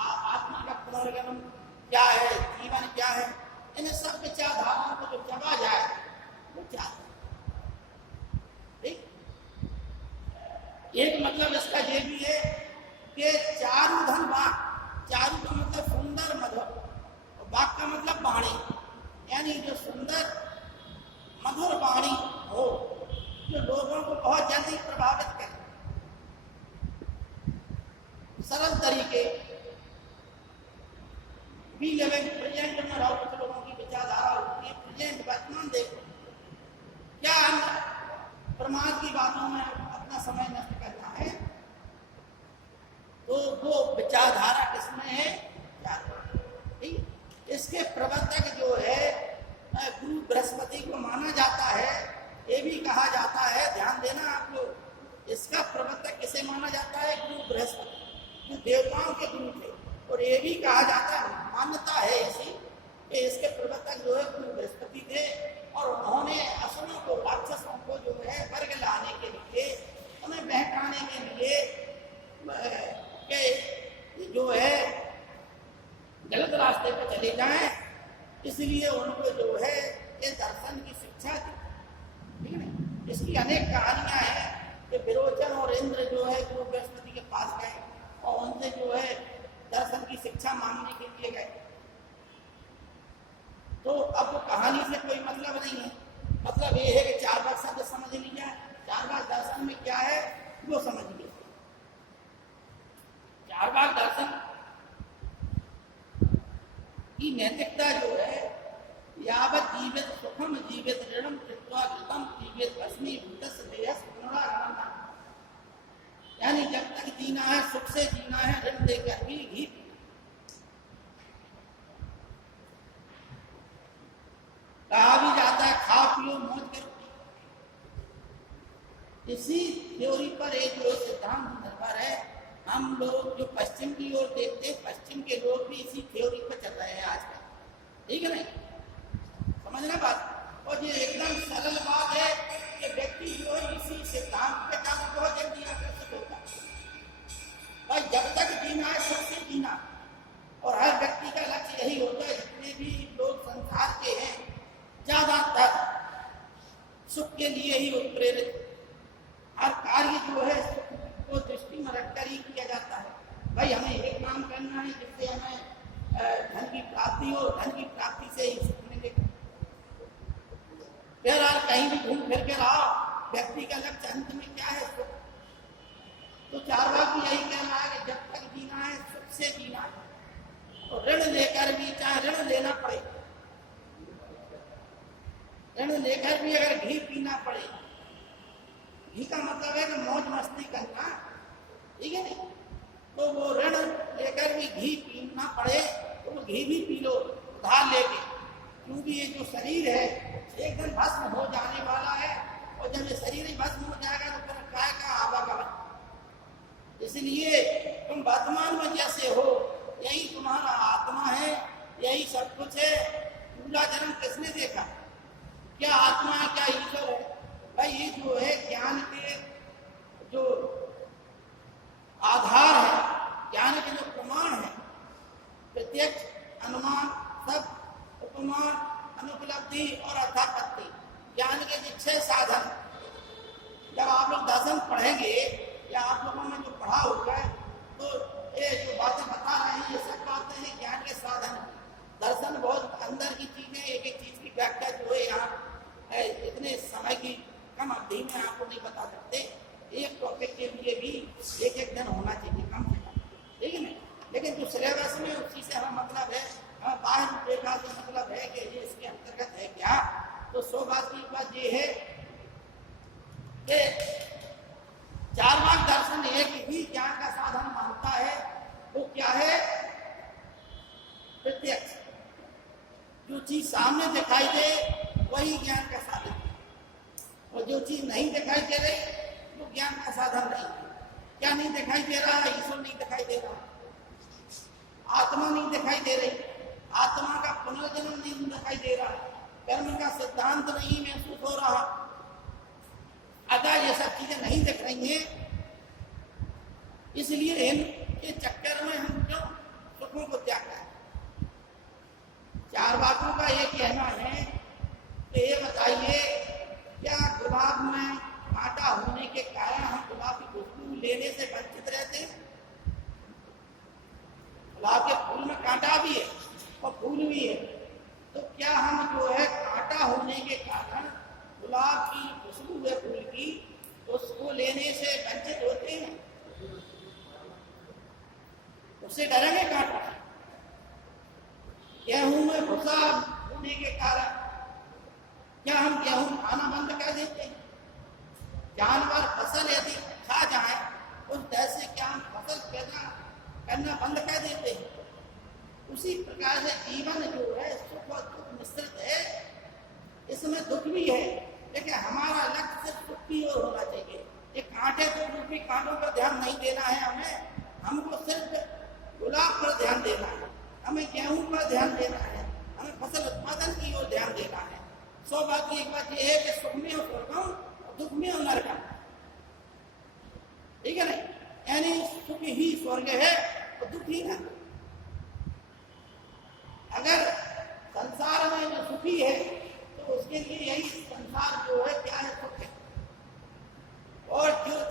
आत्मा का पुनर्जन्म क्या है, जीवन क्या है, इन सब विचारधाराओं को जो चबा जाए वो क्या है, ठीक। एक मतलब इसका ये भी है कि चारुधन वाक, चारु का मतलब सुंदर मधुर, और वाक का मतलब वाणी, यानी जो सुंदर मधुर वाणी हो, जो लोगों को बहुत जल्दी प्रभावित करे, सरल तरीके, बी लिविंग प्रेजेंट में रहो। कुछ लोगों की विचारधारा होती है प्रेजेंट, वर्तमान देखो, क्या हम प्रमाद की बातों में अपना समय नष्ट करना है, तो वो विचारधारा किसमें है? ठीक। इसके प्रवर्तक जो है गुरु बृहस्पति को माना जाता है। ये भी कहा जाता है, ध्यान देना आप लोग, इसका प्रवर्तक किसे माना जाता है? गुरु बृहस्पति, जो देवताओं के गुरु थे। और ये भी कहा जाता है, मान्यता है ऐसी कि इसके प्रवर्तक जो है गुरु बृहस्पति थे, और उन्होंने असुरों को, राक्षसों को जो है वर्ग लाने के लिए, उन्हें बहकाने के लिए कि जो है गलत रास्ते पर चले जाएं, इसलिए उनको जो है ये दर्शन की शिक्षा दी, ठीक है। इसकी अनेक कहानियां हैं, कि विरोचन और इंद्र जो है वो बृहस्पति के पास गए और उनसे जो है दर्शन की शिक्षा मांगने के लिए गए। तो अब वो कहानी से कोई मतलब नहीं है, मतलब ये है कि चारवाक शब्द समझ लिया, चारवाक दर्शन में क्या है वो समझ लिया। चारवाक दर्शन की नैतिकता जो है, यावत जीवित सुखम जीवित ऋणम कृत्वा कृतम जीवित अस्मि भूतस्य देहस्य पुनरागमनम्, यानी जब तक जीना है सुख से जीना है, ऋण देकर भी घी। कहा भी जाता है खाओ पियो मौज करो। इसी थ्योरी पर एक जो सिद्धांत निर्भर है, हम लोग जो पश्चिम की ओर देखते हैं, पश्चिम के लोग भी इसी थ्योरी पर चल रहे हैं आजकल, ठीक है नहीं? समझना बात। और ये एकदम सरल बात है कि व्यक्ति जो है इसी सिद्धांत पे काम बहुत जल्दी आकर्षित होता है। भाई जब तक जीना है सुख से जीना, और हर व्यक्ति का लक्ष्य यही होता है, जितने भी लोग संसार के हैं ज्यादातर सुख के लिए ही उत्प्रेरित। हर कार्य जो है सुख को दृष्टि में रखकर ही किया जाता है। भाई हमें एक काम करना है जिससे हमें धन की प्राप्ति हो, धन की प्राप्ति से ही सुख मिलेगा। बहरहाल कहीं भी घूम फिर के रहा, व्यक्ति का लक्ष्य अंत में क्या है सुख। तो चारवाक भी यही कहना है कि जब तक जीना है सुख से जीना है, तो ऋण लेकर भी, चाहे ऋण लेना पड़े, ऋण लेकर भी अगर घी पीना पड़े, घी का मतलब है कि मौज मस्ती करना, ठीक है नहीं? तो वो ऋण लेकर भी घी पीना पड़े तो वो घी भी पी लो उधार लेके, क्योंकि ये जो शरीर है एक दिन भस्म हो जाने वाला है, और जब ये शरीर ही भस्म हो जाएगा तो फिर काय का आवागमन। इसलिए तुम वर्तमान में जैसे हो यही तुम्हारा आत्मा है, यही सब कुछ है। पूरा जन्म किसने देखा? क्या आत्मा है, क्या ईश्वर है? भाई ये जो है ज्ञान के जो आधार है, ज्ञान के जो प्रमाण है, प्रत्यक्ष, अनुमान, सब, उपमान, अनुपलब्धि और अर्थापत्ति, ज्ञान के जो 6 साधन। जब आप लोग दर्शन पढ़ेंगे या आप लोगों ने जो पढ़ा होगा, तो ये जो बातें बता रहे हैं ये सब बातें हैं ज्ञान के साधन। दर्शन बहुत अंदर की चीज है, एक एक चीज की व्याख्या जो है यहाँ इतने समय की कम अवधि में आपको नहीं बता सकते। एक टॉपिक के लिए भी एक एक दिन होना चाहिए कम से कम, ठीक है ना? लेकिन जो सिलेबस में उसी से हमें मतलब है, हमें बाहर देखा तो मतलब है कि ये इसके अंतर्गत है क्या। तो 100 बात की बात ये है कि चारवाक दर्शन एक ही ज्ञान का साधन मानता है। वो क्या है? प्रत्यक्ष। जो चीज सामने दिखाई दे वही ज्ञान का साधन है, और जो चीज नहीं दिखाई दे रही वो ज्ञान का साधन नहीं है। क्या नहीं दिखाई दे रहा? ईश्वर नहीं दिखाई दे रहा, आत्मा नहीं दिखाई दे रही, आत्मा का पुनर्जन्म नहीं दिखाई दे रहा, कर्म का सिद्धांत नहीं महसूस हो रहा। अगर ये सब चीजें नहीं दिख रही हैं, इसलिए इनके चक्कर में हम क्यों सुखों को त्याग करें? चारवाकों का ये कहना है कि ये बताइए, क्या गुलाब में कांटा होने के कारण हम गुलाब की खुशबू लेने से वंचित रहते हैं? गुलाब के फूल में कांटा भी है और फूल भी है, तो क्या हम जो है कांटा होने के कारण गुलाब की खुशबू है फूल की, उसको लेने से वंचित होते हैं? उससे डरेंगे कांटा? गेहूं में भूसा होने के कारण क्या हम गेहूं खाना बंद कर देते हैं? जानवर फसल यदि खा जाए उस तरह से क्या हम फसल पैदा करना बंद कर देते हैं? उसी प्रकार से जीवन जो है सुख और दुख मिश्रित है, इसमें दुख भी है, लेकिन हमारा लक्ष्य सिर्फ सुख की ओर होना चाहिए। ये कांटे तो रूपी कांटों पर ध्यान नहीं देना है हमें, हमको सिर्फ गुलाब पर ध्यान देना है, हमें गेहूं पर ध्यान देना है, हमें फसल उत्पादन की ओर ध्यान देना है। 100 बात की एक बात यह है कि सुख में हो स्वर्गम और दुख में हो नरकम, ठीक है नहीं? यानी सुख ही स्वर्ग है और दुख ही नरक। अगर संसार में जो सुखी है तो उसके लिए यही संसार जो है क्या है? सुख है। और जो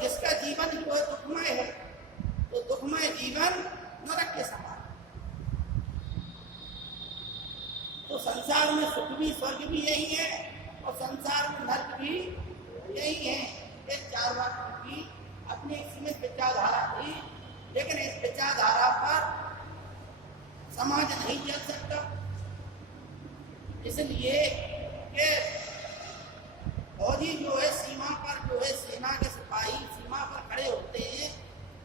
नहीं है। ये चारवाकों की अपनी एक सीमित विचारधारा थी, लेकिन इस विचारधारा पर समाज नहीं चल सकता। इसलिए कि फौजी जो है सीमा पर जो है सेना के सिपाही सीमा पर खड़े होते हैं,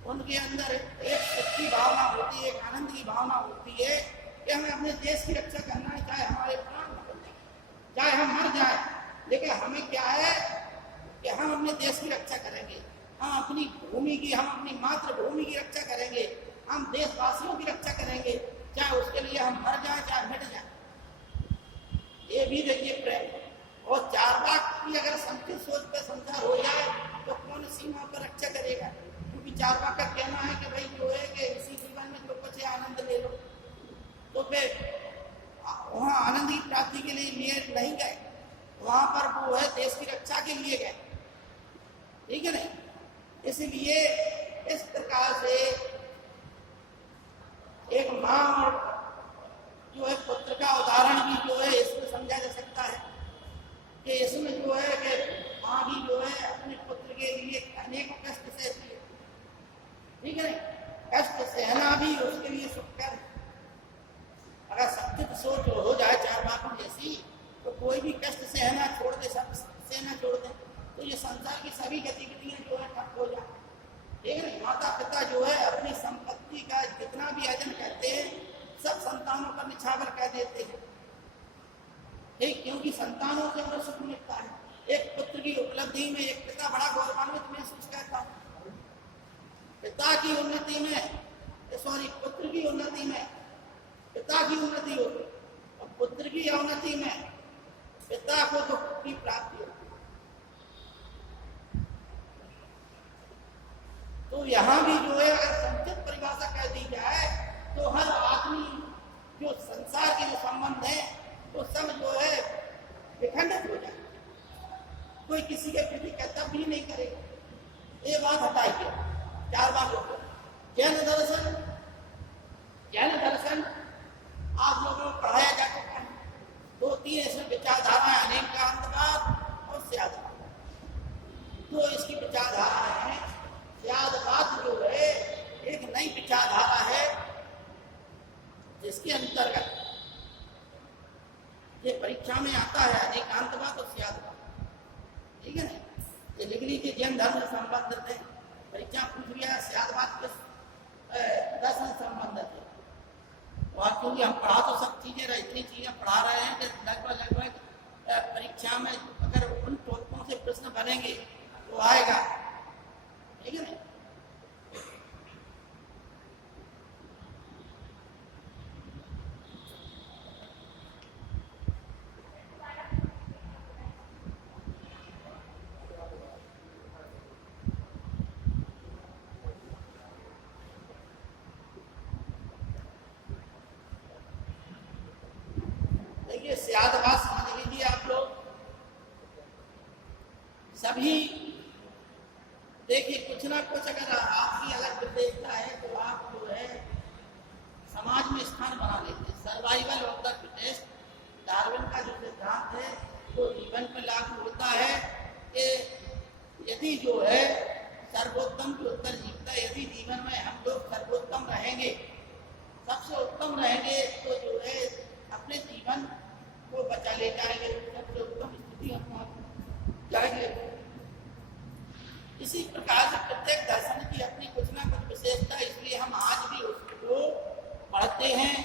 उनके अंदर एक सुख की भावना होती है, एक आनंद की भावना होती है कि हमें अपने देश की रक्षा करना है, चाहे हमारे प्राण निकल जाए, चाहे हम मर जाए, लेकिन हमें क्या है कि हम अपने देश की रक्षा करेंगे, हम अपनी भूमि की, हम अपनी मातृभूमि की रक्षा करेंगे, हम देशवासियों की रक्षा करेंगे, चाहे उसके लिए हम मर जाए चाहे मिट जाए। ये भी देखिए प्रेम। और चारवाक की अगर संकुचित सोच पर संसार हो जाए तो कौन सीमा पर रक्षा करेगा? क्योंकि चारवाक का कहना है कि भाई जो है कि इसी जीवन में जो कुछ है आनंद ले लो। तो फिर वहाँ आनंद की प्राप्ति के लिए नहीं गए, वहां पर वो है देश की रक्षा के लिए गए, ठीक है नहीं? इसलिए इस प्रकार से एक माँ और जो है पुत्र का उदाहरण भी जो है इसमें समझा जा सकता है कि इसमें जो है कि माँ भी जो है अपने पुत्र के लिए अनेकों कष्ट सहती है, ठीक है नहीं? कष्ट सहना भी उसके लिए सुखकर। अगर सत्य सोच हो जाए चारवाकों जैसी तो कोई भी कष्ट सहना छोड़ दे, सब सहना छोड़ दे, तो ये संसार की सभी गतिविधियां जो है ठप हो जाए, ठीक है? माता पिता जो है अपनी संपत्ति का जितना भी अर्जन करते हैं सब संतानों पर निछावर कर देते हैं, ठीक? क्योंकि संतानों से उन्हें सुख मिलता है। एक पुत्र की उपलब्धि में एक पिता बड़ा गौरवान्वित महसूस करता है। पिता की उन्नति में पुत्र की उन्नति में पिता की उन्नति होती और पुत्र की अवनति में पिता को दुख की प्राप्ति होती। तो यहाँ भी जो है अगर संक्षिप्त परिभाषा कर दी जाए तो हर आदमी जो संसार के जो संबंध है वो सब जो है विखंडित हो जाए, कोई किसी के प्रति कर्तव्य भी नहीं करेगा। ये बात हटाइए चारवाकों को। जैन दर्शन आप लोगों को पढ़ाया जा चुका है। 2-3 ऐसे विचारधाराएं, अनेकांतवाद और स्यादवाद। तो इसकी विचारधारा है। स्यादवाद जो है एक नई विचारधारा है जिसके अंतर्गत ये परीक्षा में आता है अनेकांतवाद और स्यादवाद, ठीक है ना? ये लिख लीजिए, जैन धर्म से संबंधित है। परीक्षा पूछ लिया स्यादवाद के दर्शन से संबंधित है। और क्योंकि हम पढ़ा तो सब चीजें इतनी चीजें पढ़ा रहे हैं कि लगभग परीक्षा में अगर उन टॉपिकों से प्रश्न बनेंगे तो आएगा, ठीक है ना? देखिए स्यादवाद समझ लीजिए आप लोग सभी। देखिए कुछ ना कुछ अगर आपकी अलग विशेषता है तो आप जो है समाज में स्थान बना लेते हैं। Survival of the fittest Darwin का जो सिद्धांत है वो जीवन में लागू होता है कि यदि जो है सर्वोत्तम की उत्तर जीवता है। यदि जीवन में हम लोग सर्वोत्तम रहेंगे, सबसे उत्तम रहेंगे, तो जो है अपने जीवन को बचा ले जाएंगे, सबसे उत्तम स्थिति हम जाएंगे। इसी प्रकार से प्रत्येक दर्शन की अपनी कुछ ना कुछ विशेषता, इसलिए हम आज भी उसको पढ़ते हैं,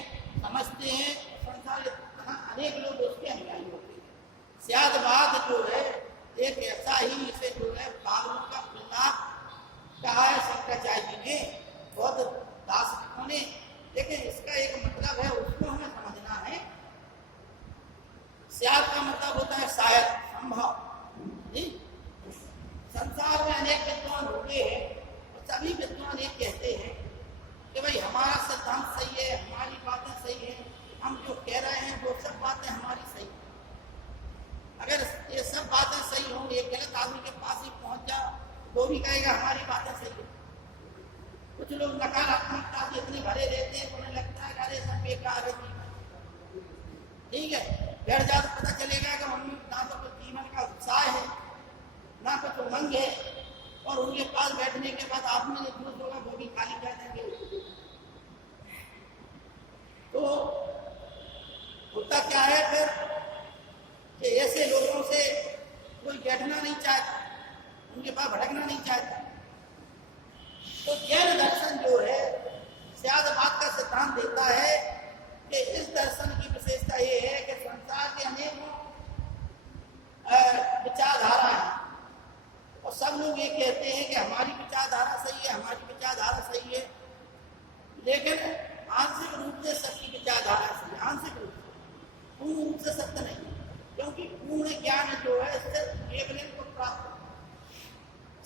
समझते हैं। संसार अनेक लोग उसके अनुयायी होते हैं। स्यादवाद जो है एक ऐसा ही, इसे जो है पागलों का प्रलाप कहा है शंकराचार्य जी ने, बौद्ध दार्शनिकों ने। लेकिन इसका एक मतलब है, उसको हमें समझना है। स्याद का मतलब होता है शायद, संभव। संसार में अनेक विद्वान होते हैं और सभी विद्वान ये कहते हैं कि भाई हमारा सिद्धांत सही है, हमारी बातें सही हैं, हम जो कह रहे हैं वो सब बातें हमारी सही है। अगर ये सब बातें सही होंगी, एक गलत आदमी के पास ही पहुंच जाओ वो भी कहेगा हमारी बातें सही है। कुछ लोग नकारात्मकता से इतनी भरे रहते हैं, उन्हें लगता है अरे सब बेकार है जीवन, ठीक है। बैठ जाओ तो पता चलेगा कि हम ना तो कुछ जीवन का उत्साह है, ना कुछ उमंग है और उनके पास बैठने के बाद आप में जो जूस होगा वो भी खाली कर देंगे। तो होता क्या है फिर कि ऐसे लोगों से कोई बैठना नहीं चाहता, उनके पास भटकना नहीं चाहता। तो जैन दर्शन जो है सिद्धांत का सिद्धांत देता है कि इस दर्शन की विशेषता ये है कि संसार के अनेकों विचारधारा है और सब लोग ये कहते हैं कि हमारी विचारधारा सही है, हमारी विचारधारा सही है, लेकिन आंशिक रूप से सबकी विचारधारा सही है, आंशिक रूप से, पूर्ण रूप से सत्य नहीं, क्योंकि पूर्ण ज्ञान जो है सिर्फ केवल को प्राप्त।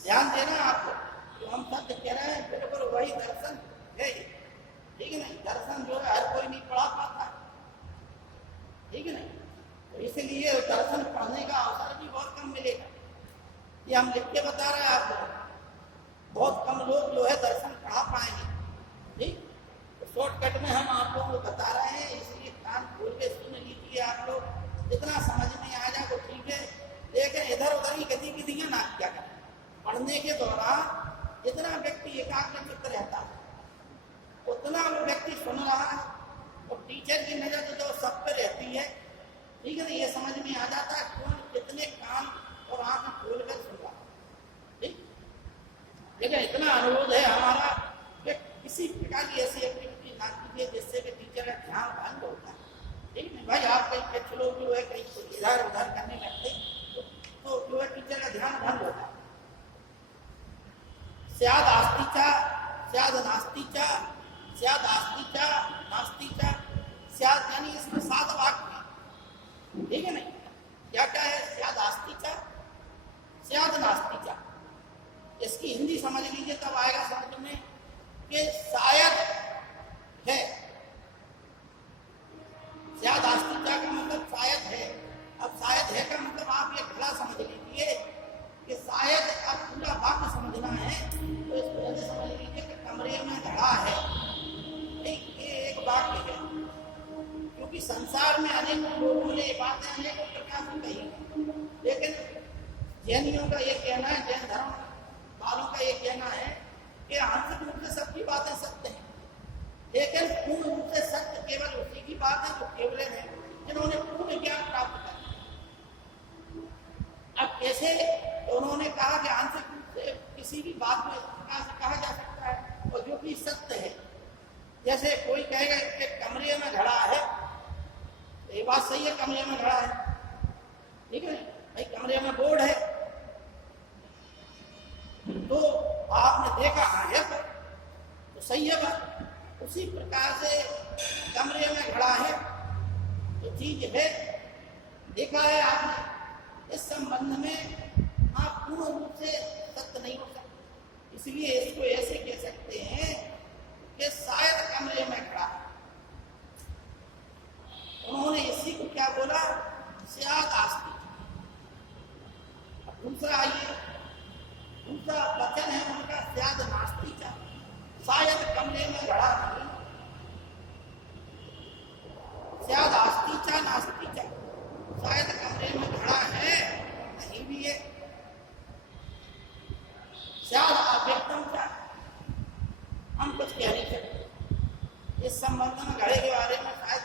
ध्यान देना आपको, जो हम सत्य कह रहे हैं बिल्कुल वही दर्शन है, ठीक है नहीं? दर्शन जो है हर कोई नहीं पढ़ा पाता, ठीक है नहीं? तो इसलिए दर्शन पढ़ने का अवसर भी बहुत कम मिलेगा। ये हम लिख के बता रहे हैं आपको, बहुत कम लोग जो है दर्शन पढ़ा पाएंगे, ठीक? तो शॉर्टकट में हम आप लोगों को बता रहे हैं, इसलिए कान खोल के सुन लीजिए आप लोग, जितना समझ में आ जाए तो ठीक है, लेकिन इधर उधर की गतिविधियां ना किया करें। पढ़ने के दौरान जितना व्यक्ति एकाग्र चित्त रहता है उतना वो व्यक्ति सुन रहा है और टीचर की नजर जो सब पे रहती है, ठीक है ना? ये समझ में आ जाता है कौन कितने कान और आंख खोल कर सुन रहा है, ठीक? लेकिन इतना अनुरोध है हमारा कि किसी प्रकार की ऐसी एक्टिविटी ना कीजिए जिससे कि टीचर का ध्यान भंग होता है, ठीक है भाई? आप कहीं कुछ लोग जो है कहीं इधर उधर करने लगते तो जो है टीचर का ध्यान भंग होता है। स्याद आस्तिचा, स्याद नास्तिचा, स्याद आस्तिचा, नास्तिचा, स्याद यानी इसमें 7 वाक्य, ठीक है नहीं? क्या क्या है? स्याद आस्तिचा, स्याद नास्तिचा। इसकी हिंदी समझ लीजिए तब आएगा समझ में कि शायद है। स्याद आस्तिचा का मतलब शायद है। अब शायद है का मतलब आप ये घड़ा समझ लीजिए कि शायद अब पूरा वाक्य समझना है तो इस वजह से समझ लीजिए कि कमरे में घड़ा है, एक वाक्य है, क्योंकि संसार में अनेक लोगों ने बातें अनेक प्रकार से कही, लेकिन जैनियों का ये कहना है, जैन धर्म वालों का ये कहना है कि आंशिक रूप से सबकी बातें सत्य हैं, लेकिन पूर्ण रूप से सत्य केवल उसी की बात है जो केवल है, जिन्होंने पूर्ण ज्ञान प्राप्त कर। अब कैसे? तो उन्होंने कहा कि आंशिक रूप से किसी भी बात में कहा जा सकता है और जो कि सत्य है। जैसे कोई कहेगा कि कमरे में घड़ा है, ये बात सही है, कमरे में घड़ा है, ठीक है भाई? कमरे में बोर्ड है तो आपने देखा है तो सही है बात। उसी प्रकार से कमरे में घड़ा है तो चीज है, देखा है आपने। इस संबंध में आप पूर्ण रूप से सत्य नहीं हो सकते, इसलिए इसको ऐसे कह सकते हैं कि शायद कमरे में खड़ा। उन्होंने इसी को क्या बोला? स्याद आस्तिक। दूसरा आइए, दूसरा वचन है उनका स्याद नास्तिक। शायद कमरे में घड़ा नहीं, स्याद आस्तिचा नास्तिचा, शायद कमरे में घड़ा है नहीं भी है। स्याद अव्यक्तम का हम कुछ कह नहीं सकते इस संबंध में, घड़े के बारे में शायद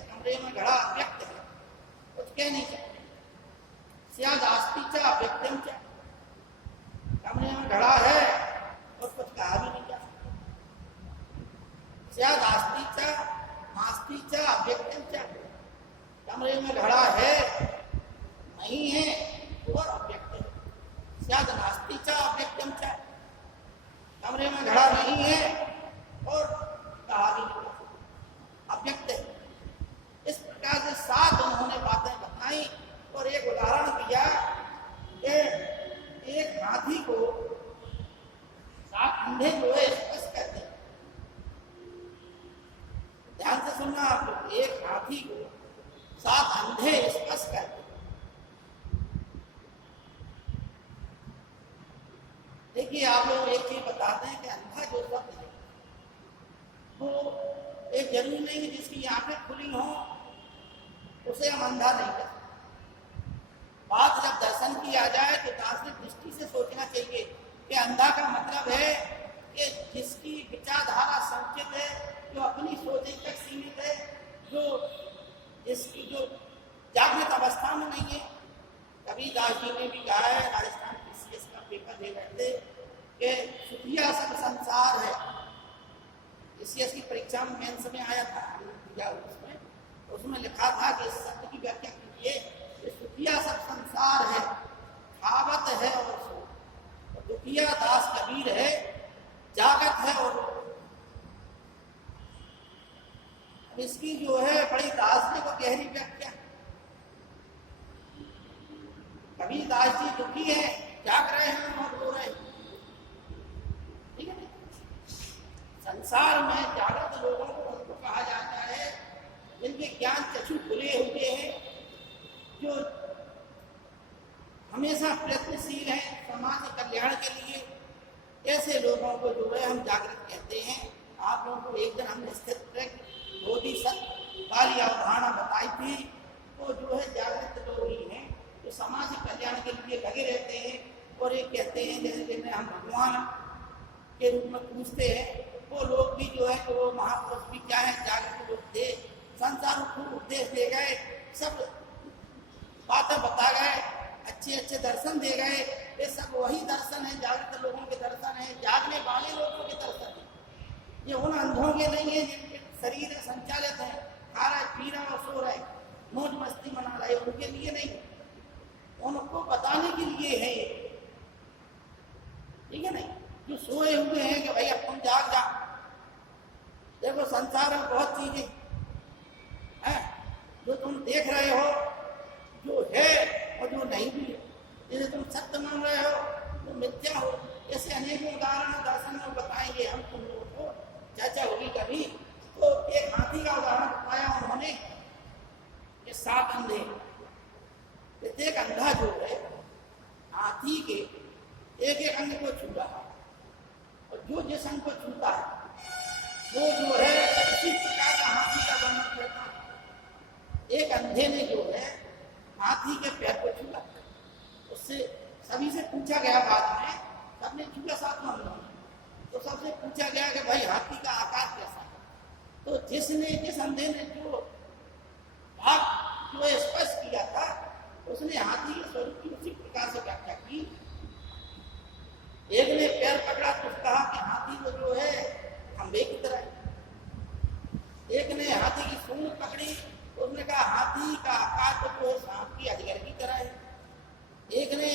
कमरे में घड़ा अव्यक्त है, कुछ कह नहीं सकते। स्याद आस्तिचा अव्यक्तम चा, कमरे में घड़ा है और कुछ कहा भी नहीं जा सकता। स्याद आस्तिचा नास्तिचा अव्यक्तम चा, कमरे में घड़ा है नहीं है और अव्यक्त है। स्याद नास्तिचा अव्यक्तम चा, कमरे में घड़ा नहीं है और कहा भी नहीं, अव्यक्त है। इस प्रकार से 7 उन्होंने बातें बताई और एक उदाहरण दिया कि एक हाथी को 7 अंधे जो है स्पर्श करते हैं। ध्यान से सुनना आप लोग, एक हाथी को 7 अंधे स्पर्श करते। देखिए आप लोग एक चीज बताते हैं कि अंधा जो शब्द है वो एक जरूरी नहीं है जिसकी आंखें खुली हों उसे हम अंधा नहीं कहते। बात जब दर्शन की आ जाए तो दार्शनिक दृष्टि से एग्जाम मेंस में आया था उसमें लिखा था कि इस शब्द की व्याख्या कीजिए, सुखिया सब संसार है, खावत है और सो, दुखिया दास कबीर है, जागत है और इसकी जो है बड़ी दार्शनिक और गहरी व्याख्या। कबीर दास जी दुखी है, जाग रहे हैं और रो रहे हैं, ठीक है। संसार में जागृत लोगों को उनको कहा जाता है जिनके ज्ञान चक्षु खुले हुए हैं, जो हमेशा प्रयत्नशील है समाज कल्याण के लिए, ऐसे लोगों को जो है हम जागृत कहते हैं। आप लोगों को एक दिन हमने स्थित बोधिसत्व वाली अवधारणा बताई थी, वो जो है जागृत लोग ही हैं जो समाज कल्याण के लिए लगे रहते हैं और ये कहते हैं जैसे जिन्हें हम भगवान के रूप में पूछते हैं, वो लोग भी जो है तो वो महापुरुष भी क्या है, जागृत लोग थे, संसार को उपदेश दे गए, सब बातें बता गए, अच्छे अच्छे दर्शन दे गए। ये सब वही दर्शन है, जागृत लोगों के दर्शन है, जागने वाले लोगों के दर्शन है। ये उन अंधों के नहीं है जिनके शरीर संचालित है, खा रहे पी रहे और सो रहे, मौज मस्ती मना रहे, उनके लिए नहीं, उनको बताने के लिए है ये, ठीक है नहीं। जो सोए हुए हैं कि भाई अब तुम जाग जा, देखो संसार में बहुत चीजें है जो तुम देख रहे हो, जो है और जो नहीं भी है। जैसे तुम सत्य मान रहे हो तो मिथ्या हो, ऐसे अनेकों उदाहरण दर्शन में बताएंगे हम तुम लोगों को, चर्चा होगी कभी। तो एक हाथी का उदाहरण बताया उन्होंने, ये 7 अंधे, प्रत्येक अंधा जो है हाथी के एक एक अंग को छू रहा है, और जो जिस अंग को छूता है वो जो है इसी प्रकार का हाथी का वर्णन करता है। एक अंधे ने जो है हाथी के पैर को छूला, उससे सभी से पूछा गया, बाद में सबने छूला 7 अंधों ने, तो सबसे पूछा गया कि भाई हाथी का आकार कैसा है। तो जिस अंधे ने जो भाग जो स्पष्ट किया था, उसने हाथी के स्वरूप की उसी प्रकार से व्याख्या की। एक ने पैर पकड़ा तो कहा कि हाथी को जो है खंबे की तरह है। एक ने हाथी की सूंड पकड़ी तो उसने कहा हाथी का आकार तो जो है सांप की अजगर की तरह है। एक ने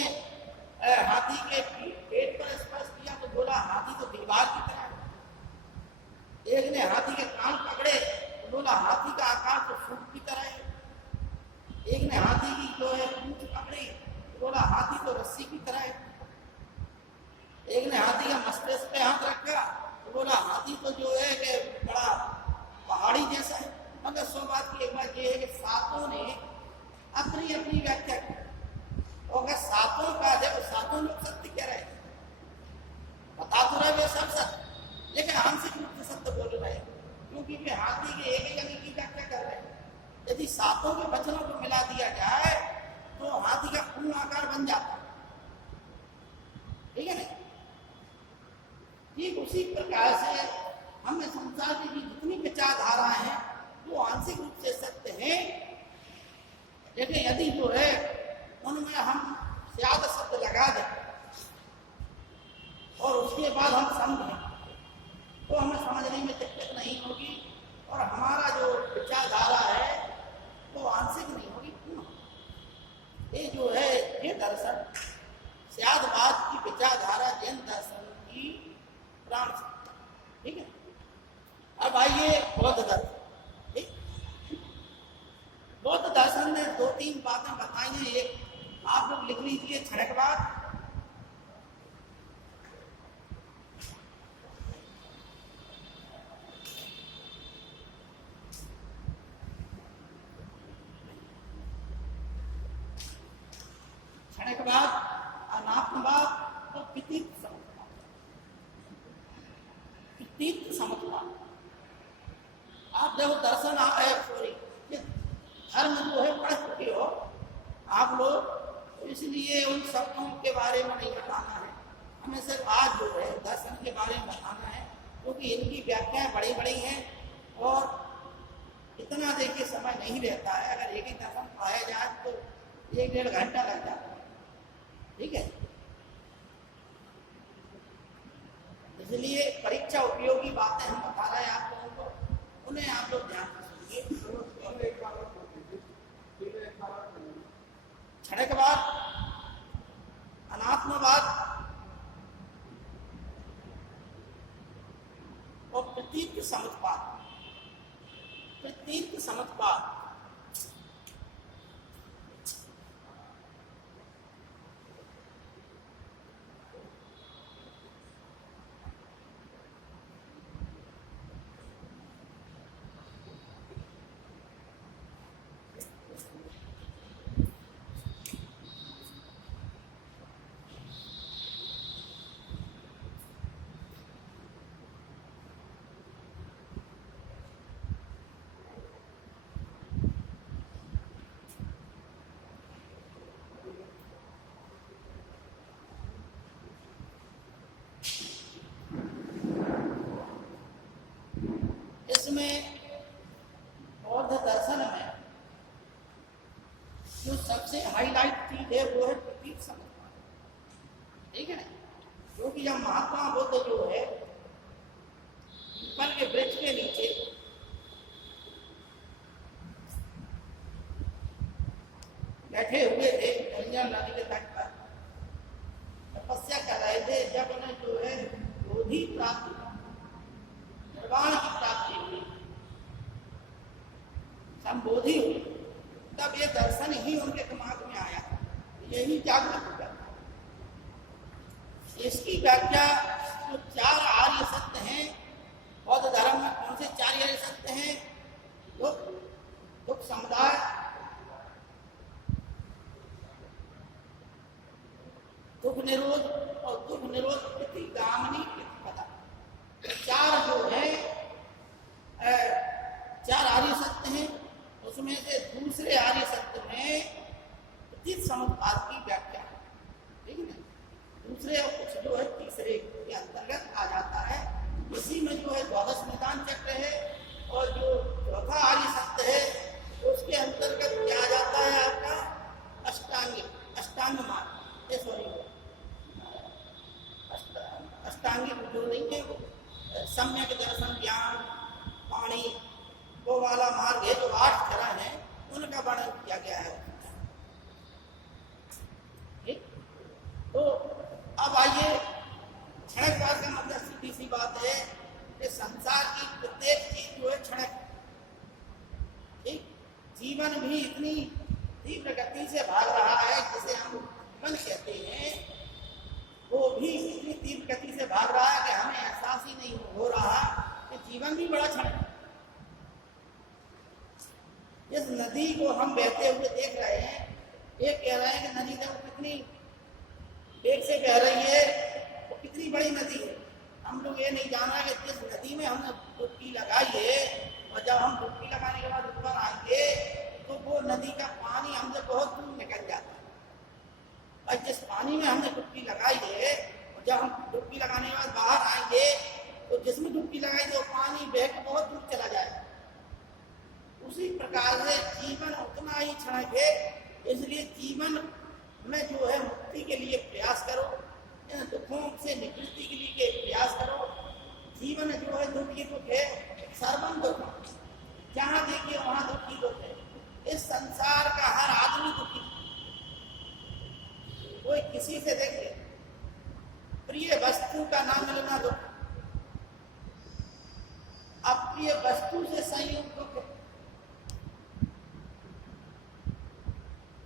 हाथी के पेट पर स्पर्श किया तो बोला हाथी तो दीवार की तरह है। एक ने हाथी के कान पकड़े तो बोला हाथी का आकार तो सूप की तरह है। एक ने हाथी की जो है पूंछ पकड़ी तो बोला हाथी तो रस्सी की तरह है। एक ने हाथी का मस्तिष्क पे हाथ रखा तो बोला हाथी तो जो है कि बड़ा पहाड़ी जैसा है। मगर सो बात की एक बात यह है कि 7 ने अपनी अपनी व्याख्या की, और अगर 7 का जब 7 लोग सत्य कह रहे हैं, बता तो रहे वे सब सत्य, लेकिन आंशिक रूप से सत्य बोल रहे हैं, क्योंकि वे हाथी के एक एक अंग की व्याख्या कर रहे हैं। यदि 7 के वचनों को मिला दिया जाए तो हाथी का पूर्ण आकार बन जाता है, ठीक है नहीं। ठीक उसी प्रकार से हमें संसार की जितनी विचारधाराएं हैं वो आंशिक रूप से सत्य हैं, लेकिन यदि जो है उनमें हम ज्यादा शब्द लगा दें और उसके बाद हम समझें तो हमें समझने में दिक्कत नहीं होगी, और हमारा जो विचारधारा है वो आंशिक नहीं होगी, पूर्ण। ये जो है ये दर्शन स्यादवाद की विचारधारा जैन दर्शन की प्राण, ठीक है। अब आइए बौद्ध दर्शन। बौद्ध दर्शन ने 2-3 बातें बताई हैं, एक आप लोग लिख लीजिए क्षणिकवाद, क्षणिकवाद, अनात्मवाद तो प्रतीत समझवाद। आप जब दर्शन धर्म जो है पढ़ चुके हो आप लोग, तो इसलिए उन शब्दों के बारे में नहीं बताना है, हमें सिर्फ आज जो है दर्शन के बारे में बताना है, क्योंकि इनकी व्याख्याएं बड़ी बड़ी हैं और इतना देखिए समय नहीं रहता है। अगर एक ही दर्शन पढ़ाया जाए तो 1-1.5 घंटा लग जाता है, ठीक है। इसलिए परीक्षा उपयोगी बातें हम बता रहे हैं आप लोगों को। उन्हें आप लोग ध्यान से सुनिए। क्षणिकवाद, अनात्मवाद और प्रतीक समत्वाद। प्रतीक समत्वाद इसमें बौद्ध दर्शन में जो सबसे हाईलाइट चीज है वो है प्रतीक समत्वाद, ठीक है ना। क्योंकि जब महात्मा बुद्ध जो है पीपल के वृक्ष के नीचे बैठे हुए थे गंगा नदी के तट पर तपस्या कर रहे थे, जब उन्हें जो है बोधि प्राप्त, निर्वाण की प्राप्ति हुई, संबोधि हुई, तब ये दर्शन ही उनके दिमाग में आया, यही जागृत हो जाता। इसकी व्याख्या जो चार आर्य सत्य हैं बौद्ध धर्म में, कौन से चार आर्य सत्य हैं? दुख समुदाय, दुख निरोध और दुख निरोध प्रतिगामिनी प्रतिपदा। चार जो है चार आर्य सत्य हैं, उसमें से दूसरे आर्य सत्य में प्रतीक समत्वाद की व्याख्या है, ठीक है ना। दूसरे और कुछ जो है तीसरे के अंतर्गत आ जाता है। इसी में जो है द्वादश निदान चक्र है और जो चौथा आर्य सत्य है उसके अंतर्गत क्या आ जाता है आपका अष्टांग मार्ग, अष्टांगिक जो नहीं है वो सम्यक दर्शन, ज्ञान, पाणी, वो वाला मार्ग है जो 8 चरण है, उनका वर्णन किया गया है। ठीक, तो अब आइए क्षणिकवाद का मतलब सीधी सी बात है कि संसार की प्रत्येक चीज जो है क्षणिक, ठीक, जीवन भी इतनी तीव्र गति से भाग रहा है जिसे हम जीवन कहते हैं, वो भी इतनी तीव्र गति से भाग रहा है कि हमें एहसास ही नहीं हो रहा कि जीवन भी बड़ा क्षण है। इस नदी को हम बहते हुए देख रहे हैं, ये कह रहे हैं कि नदी जब कितनी वेग से बह रही है, वो कितनी बड़ी नदी है। हम लोग ये नहीं जाना कि जिस नदी में हमने डुबकी लगाई है और जब हम डुबकी लगाने के बाद ऊपर आएंगे तो वो नदी का पानी हमसे बहुत दूर निकल जाता है, और जिस पानी में हमने डुबकी लगाई है और जब हम डुबकी लगाने के बाद बाहर आएंगे तो जिसमें डुबकी लगाई है वो पानी बह के बहुत दूर चला जाएगा। उसी प्रकार से जीवन उतना ही क्षणिक है, इसलिए जीवन में जो है मुक्ति के लिए प्रयास करो, इन दुखों से निवृत्ति के लिए प्रयास करो। जीवन जो है दुख ही दुख है, सर्वम दुख, जहाँ देखिए वहाँ दुख ही दुख है। इस संसार का हर आदमी दुखी, कोई किसी से देखे प्रिय वस्तु का ना मिलना दुख, अप्रिय वस्तु से संयोग दुख,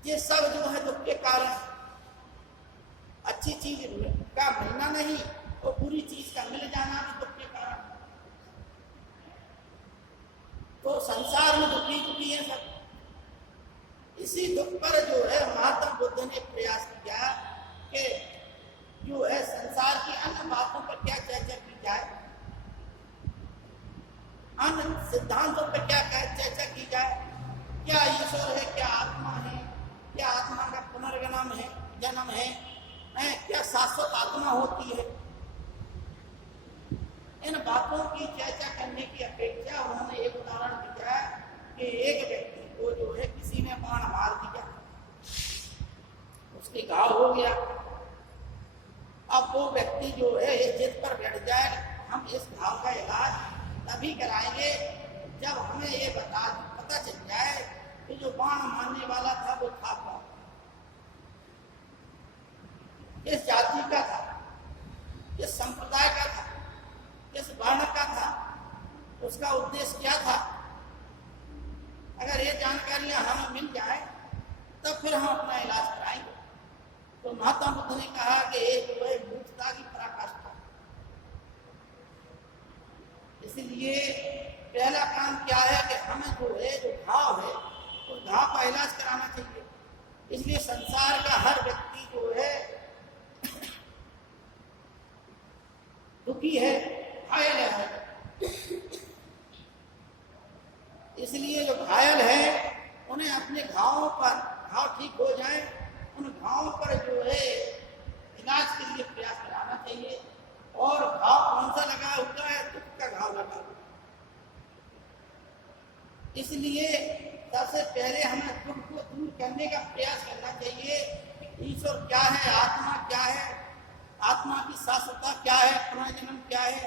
ये सब जो है दुख के कारण। अच्छी चीज का मिलना नहीं और बुरी चीज का मिल जाना भी दुख के कारण। तो संसार में दुखी दुखी है सब। इसी दुख पर जो है महात्मा बुद्ध ने प्रयास किया कि जो है संसार की अन्य बातों पर क्या चर्चा की जाए, अन्य सिद्धांतों पर क्या चर्चा की जाए। क्या ईश्वर है, क्या आत्मा है, क्या आत्मा का पुनर्जन्म है, जन्म है, क्या शाश्वत आत्मा होती है। इन बातों की चर्चा करने की अपेक्षा उन्होंने एक उदाहरण दिया कि एक व्यक्ति को जो है किसी ने बाण मार दिया, उसके घाव हो गया। अब वो व्यक्ति जो है इस जिद पर बैठ जाए हम इस घाव का इलाज तभी कराएंगे जब हमें ये पता चल जाए कि जो बाण मारने वाला था वो था कौन, किस जाति का था, किस संप्रदाय का था, किस वर्ण का था, उसका उद्देश्य क्या था, अगर ये जानकारियां हमें मिल जाए तब फिर हम अपना इलाज कराएंगे। तो महात्मा बुद्ध ने कहा कि ये जो है मूर्खता की पराकाष्ठा। इसलिए पहला काम क्या है कि हमें जो है जो घाव है उस घाव का इलाज कराना चाहिए। इसलिए संसार का हर व्यक्ति जो है दुखी है, घायल है। इसलिए जो घायल है उन्हें अपने घावों पर, घाव ठीक हो जाए, उन घावों पर जो है इलाज के लिए प्रयास कराना चाहिए। और घाव कौन सा लगा हुआ है? दुख का घाव लगा हुआ। इसलिए सबसे पहले हमें दुख को दूर करने का प्रयास करना चाहिए। ईश्वर क्या है, आत्मा क्या है, आत्मा की शाश्वतता क्या है, पुनर्जन्म क्या है,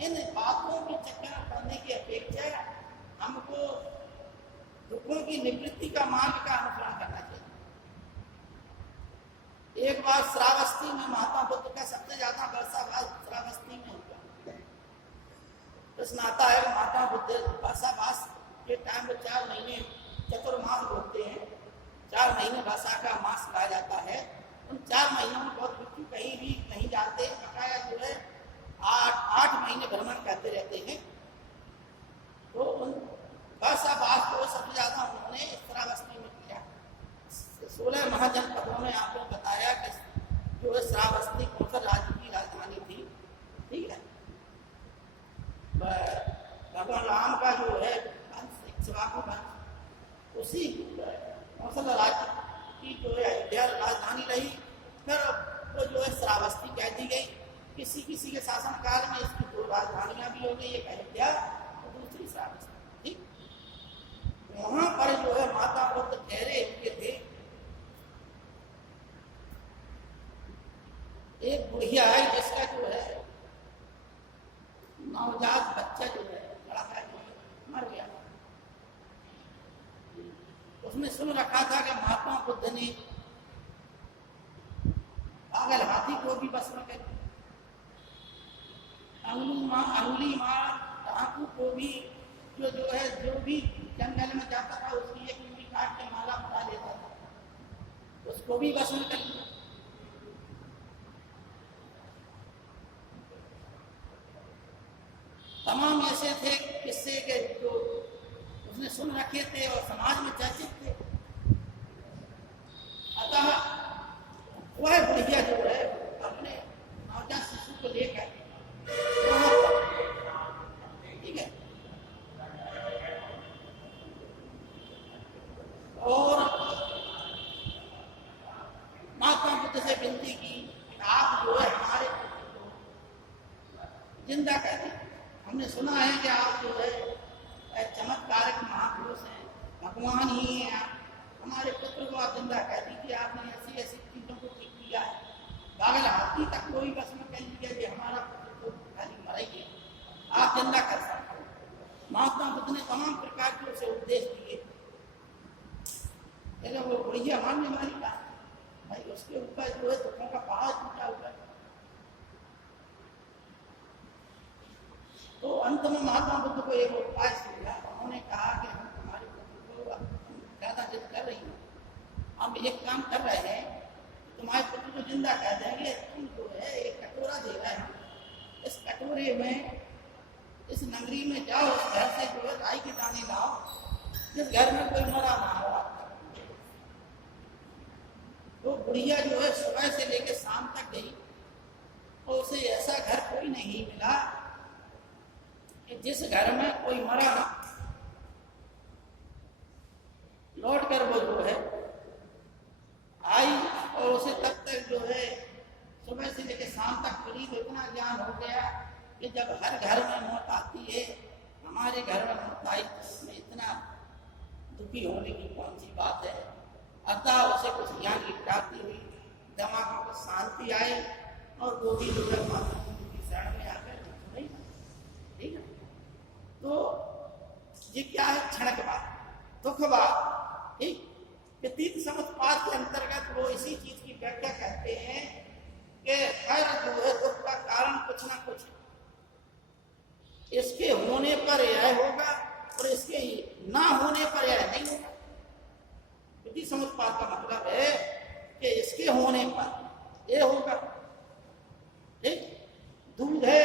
इन बातों के चक्कर में पड़ने की अपेक्षा हमको दुखों की निवृत्ति का मार्ग का अनुसरण करना चाहिए। एक बार श्रावस्ती में महात्मा बुद्ध का सबसे ज्यादा वर्षावास श्रावस्ती में हुआ। प्रश्न आता है महात्मा बुद्ध वर्षावास के टाइम में 4 महीने चतुर्मास बोलते हैं, 4 महीने वर्षा का मास कहा जाता है। उन 4 महीनों में बहुत व्यक्ति कहीं भी नहीं जाते, बकाया जो है 8 महीने भ्रमण करते रहते हैं। तो उन वर्षावास को सबसे ज्यादा उन्होंने श्रावस्ती में किया। 16 महाजनपदों में आपको बताया कि जो है श्रावस्ती कौन सा राज्य की राजधानी थी, ठीक है। भगवान राम का जो है उसी कौशल राज्य की जो है अयोध्या राजधानी रही। फिर वो जो है श्रावस्ती कह दी गई। किसी किसी के शासन काल में इसकी 2 राजधानियां भी हो गई, एक अयोध्या और दूसरी श्रावस्ती, ठीक। वहां पर जो है माता बुद्ध ठहरे हुए थे। एक बुढ़िया है जिसका जो है नवजात बच्चा जो है लड़का जो है मर गया। उसने सुन रखा था कि महात्मा बुद्ध ने पागल हाथी को भी बस में कर दिया, अंगुली मार डाकू को भी जो है जो भी जंगल में जाता था उसकी एक उंगली काट के माला बना लेता था, उसको भी बस में कर दिया। तमाम ऐसे थे किस्से के जो उसने सुन रखे थे और समाज में चर्चित थे। अतः वह बुढ़िया जो है अपने नवजात शिशु को लेकर ठीक है, और महात्मा बुद्ध से विनती की आप जो है हमारे जिंदा कर दें। हमने सुना है कि आप जो है चमत्कारिक महापुरुष हैं, भगवान ही हैं, हमारे पुत्र को आप जिंदा कर दीजिए। आपने ऐसी ऐसी चीजों को ठीक किया है, पागल हाथी तक कोई बस में कह लीजिए कि हमारा पुत्र तो खाली मरेगी, आप जिंदा कर सकते हो। महात्मा बुद्ध ने तमाम प्रकार के उसे उपदेश दिए, लेकिन वो बुढ़िया मानने वाली कहा भाई, उसके ऊपर जो है दुखों का पहाड़ टूटा हुआ है। तो अंत में महात्मा बुद्ध को एक उपाय सूझा। उन्होंने कहा कि हम तुम्हारे पुत्र को ज्यादा जिद कर रही हूँ, हम एक काम कर रहे हैं, तुम्हारे पुत्र को जिंदा कर देंगे। तुम जो है एक कटोरा दे रहे हैं, इस कटोरे में इस नगरी में जाओ, उस घर से जो है राई के दाने लाओ, जिस घर में कोई मरा ना हो। तो बुढ़िया जो है सुबह से लेकर शाम तक गई और उसे ऐसा घर कोई नहीं मिला कि जिस घर में कोई मरा ना। लौट कर वो जो है आई और उसे तब तक जो है सुबह से लेकर शाम तक करीब इतना ज्ञान हो गया कि जब हर घर में मौत आती है, हमारे घर में मौत आई, इसमें इतना दुखी होने की कौन सी बात है। अतः उसे कुछ ज्ञान की प्राप्ति हुई, दिमाग को शांति आई और वो भी जो है माता की शरण में आकर नहीं, ठीक है। तो ये क्या है? क्षणिकवाद, दुखवाद। ठीक, व्यतीत समुत्पाद के अंतर्गत वो इसी चीज की व्याख्या करते हैं कि हर जो है दुख का कारण कुछ ना कुछ है, इसके होने पर यह होगा और इसके ना होने पर यह नहीं होगा। व्यतीत समुत्पाद का मतलब है कि इसके होने पर यह होगा। ठीक, दूध है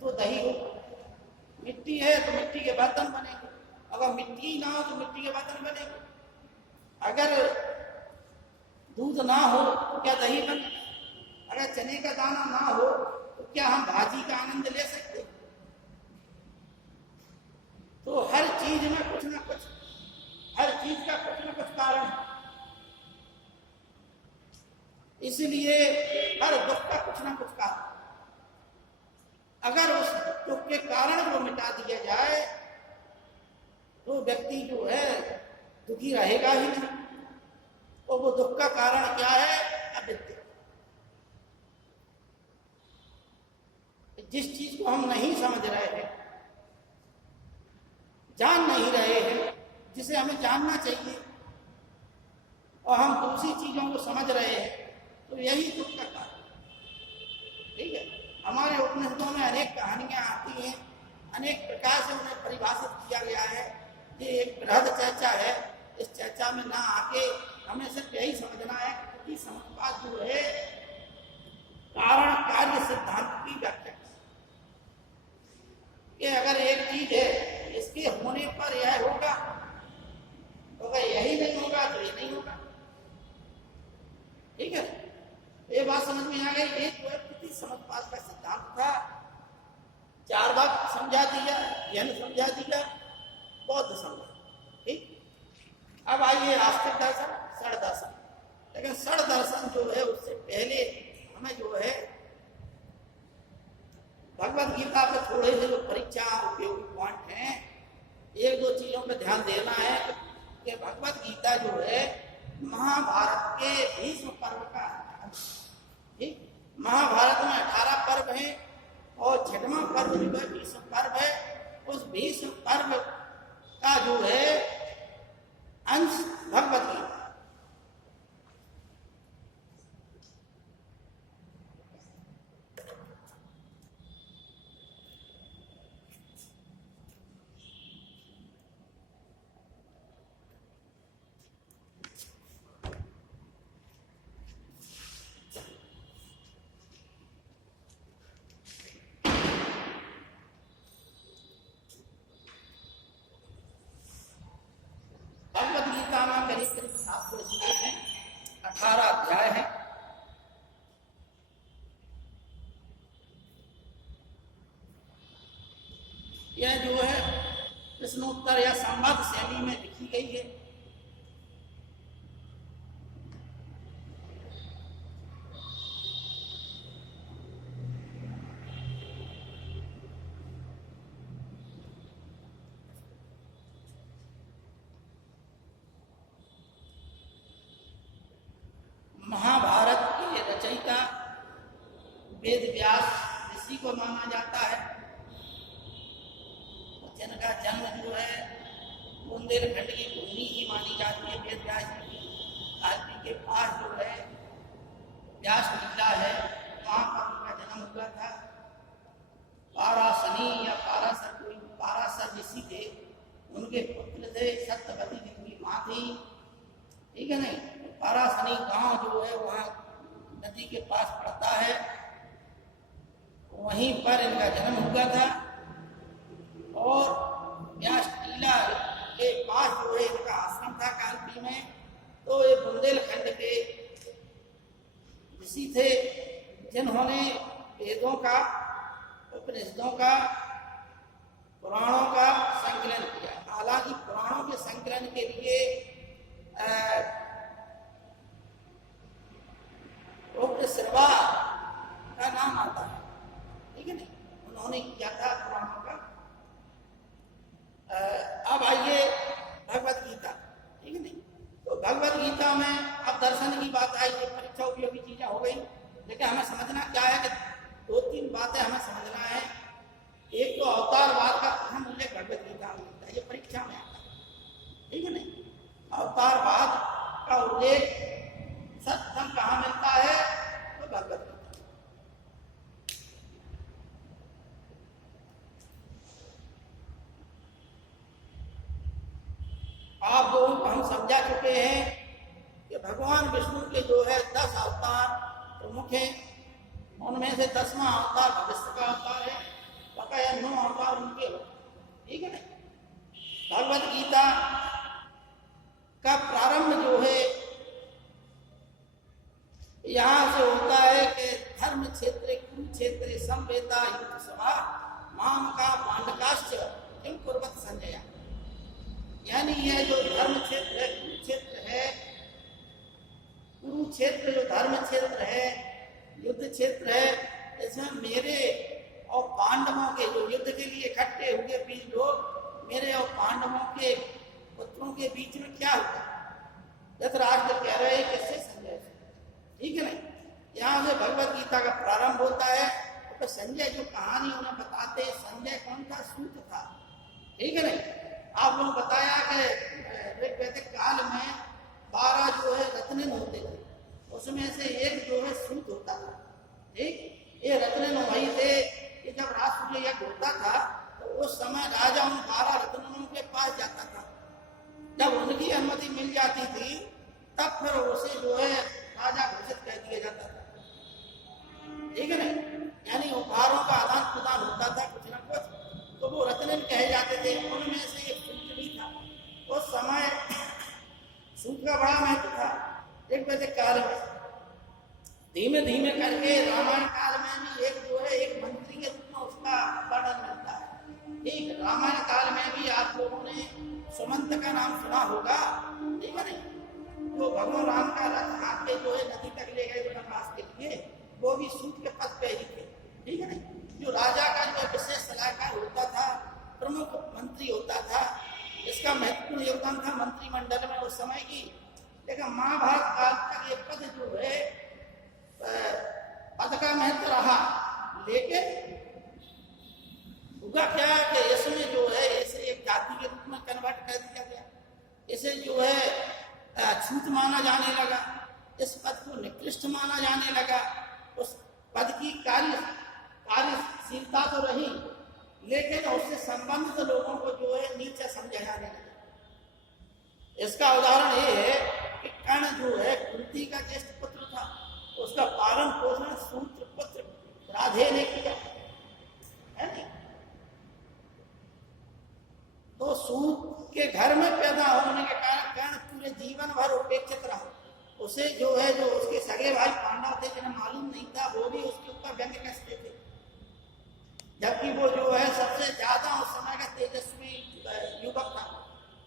तो दही होगा, मिट्टी है तो मिट्टी के बर्तन बनेंगे, अगर मिट्टी ना हो तो मिट्टी के बर्तन बनेंगे। अगर दूध ना हो तो क्या दही बने? अगर चने का दाना ना हो तो क्या हम भाजी का आनंद ले सकते? तो हर चीज में कुछ ना कुछ, हर चीज का कुछ ना कुछ कारण है। इसलिए हर दुख का कुछ ना कुछ कारण। अगर उस दुख के कारण को मिटा दिया जाए तो व्यक्ति जो है दुखी रहेगा ही नहीं। और वो दुख का कारण क्या है? अविद्या। जिस चीज को हम नहीं समझ रहे हैं, जान नहीं रहे हैं, जिसे हमें जानना चाहिए, और हम दूसरी चीजों को समझ रहे हैं, तो यही दुख का कारण। ठीक है, हमारे उपनिषदों में अनेक कहानियां आती हैं, अनेक प्रकार से उन्हें परिभाषित किया गया है। ये एक बृहद चर्चा है, इस चर्चा में ना आके हमें सिर्फ यही समझना है कि समुत्पाद जो है कारण कार्य सिद्धांत की व्याख्या, कि अगर एक चीज है इसके होने पर यह होगा, तो अगर यही नहीं होगा तो ये नहीं होगा। ठीक है, ये बात समझ में आ गई। एक व्यक्ति समुत्पाद का सिद्धांत था, चार बार समझा दिया, जैन समझा दिया, बौद्ध समझा। ठीक, अब आइए आस्तिक दर्शन, षड दर्शन। लेकिन षड दर्शन जो है उससे पहले हमें जो है भगवद गीता पे थोड़े से जो परीक्षा उपयोगी पॉइंट हैं, एक दो चीजों पे ध्यान देना है कि भगवद गीता जो है महाभारत के भीष्म पर्व का। ठीक, महाभारत में 18 पर्व हैं और 6वां पर्व जो है भीष्म पर्व है। उस भीष्म पर्व का जो है अंश भगवद गीता। भगवद गीता में करीब करीब 700 श्लोक हैं, 18 अध्याय हैं। यह जो है प्रश्नोत्तर या संवाद शैली में लिखी गई है। महाभारत के रचयिता वेद व्यास ऋषि को माना जाता है, जिनका जन्म जो है बुंदेलखंड की भूमि ही मानी जाती है। वेद व्यास की काशी के पास जो है व्यास टीला है, वहाँ पर उनका जन्म हुआ था। पाराशनी या पाराशर, कोई पाराशर ऋषि थे, उनके पुत्र थे। सत्यवती जिनकी माँ थी। ठीक है नहीं, पाराशनी गांव जो है वहाँ नदी के पास पड़ता है, वहीं पर इनका जन्म हुआ था। और व्यास टीला के पास जो है इनका आश्रम था कालपी में। तो ये बुंदेलखंड के ऋषि थे जिन्होंने वेदों का, उपनिषदों का, पुराणों का संकलन किया। हालांकि पुराणों के संकलन के लिए श्रवा का नाम आता है। ठीक है नहीं, उन्होंने किया था पुराणों का। अब आइए भगवद गीता। ठीक है नहीं, तो भगवद गीता में अब दर्शन की बात आई, ये परीक्षा उपयोगी चीजें हो गई। लेकिन हमें समझना क्या है कि 2-3 बातें हमें समझना है। एक तो अवतारवाद का अहम उल्लेख भगवद गीता में, उल्लेख सत्संग कहाँ मिलता है? तो भगवत गीता। आप लोग हम समझा चुके हैं कि भगवान विष्णु के जो है 10 अवतार प्रमुख हैं, उनमें से 10वां अवतार भविष्य का अवतार है, बकाया 9 अवतार उनके हो, ठीक है ना। भगवत गीता का प्रारंभ जो है यहाँ से होता है कि धर्म क्षेत्र कुरुक्षेत्र संवेदा युद्ध सभा माम का पांडकाश्च किम कुर्वत संजय। यानी यह जो धर्म क्षेत्र है, कुरुक्षेत्र है, कुरुक्षेत्र जो धर्म क्षेत्र है, युद्ध क्षेत्र है, इसमें मेरे और पांडवों के जो युद्ध के लिए इकट्ठे हुए 20 लोग, मेरे और पांडवों के पुत्रों के बीच में क्या हुआ? धृतराष्ट्र कह रहे हैं किससे? संजय से, ठीक है ना। यहाँ से भगवत गीता का प्रारंभ होता है। तो संजय जो कहानी उन्हें बताते, संजय कौन था? सूत था, ठीक है ना। आप लोगों बताया कि ऋग्वैदिक काल में 12 जो है रत्न होते थे, उसमें से एक जो है सूत होता था, ठीक। ये रत्न वही थे कि जब राष्ट्रीय यज्ञ होता था तो उस समय राजा उन 12 रत्नों के पास जाता था। जब उनकी अनुमति मिल जाती थी तब फिर उसे जो है राजा घोषित कर दिया जाता था, ठीक है ना। यानी उपहारों का आदान प्रदान होता था कुछ ना कुछ, तो वो रत्न कहे जाते थे। उनमें से एक सूत भी था। उस समय सूत का बड़ा महत्व था ऋग्वैदिक काल में। धीमे धीमे करके रामायण काल में भी एक जो है एक मंत्री के रूप में उसका वर्णन मिलता है, ठीक। रामायण काल में भी आप लोगों ने सुमंत का नाम सुना होगा, ठीक है ना। तो भगवान राम का रथ हाथ के जो है नदी तक ले गए वनवास के लिए, वो भी सूत के पद पे ही थे, ठीक है ना। जो राजा का जो विशेष सलाहकार होता था, प्रमुख मंत्री होता था, इसका महत्वपूर्ण योगदान था मंत्रिमंडल में उस समय की। लेकिन महाभारत काल तक ये पद जो है पद का महत्व रहा, लेकिन हुआ क्या कि इसमें जो है इसे एक जाति के रूप में कन्वर्ट कर दिया गया। इसे जो है छूत माना जाने लगा, इस पद को निकृष्ट माना जाने लगा। उस पद की कार्यशीलता तो रही, लेकिन उससे संबंधित लोगों को जो है नीचा समझा जाने लगा। इसका उदाहरण ये है कि कर्ण जो है कुंती का ज्येष्ठ पुत्र था, उसका पालन पोषण सूत्र पुत्र राधे ने किया, है नहीं। तो सूत के घर में पैदा होने के कारण कर्ण पूरे जीवन भर उपेक्षित रहा। उसे जो है जो उसके सगे भाई पांडव थे जिन्हें मालूम नहीं था, वो भी उसके ऊपर व्यंग्य कसते थे, जबकि वो जो है सबसे ज्यादा उस समय का तेजस्वी युवक था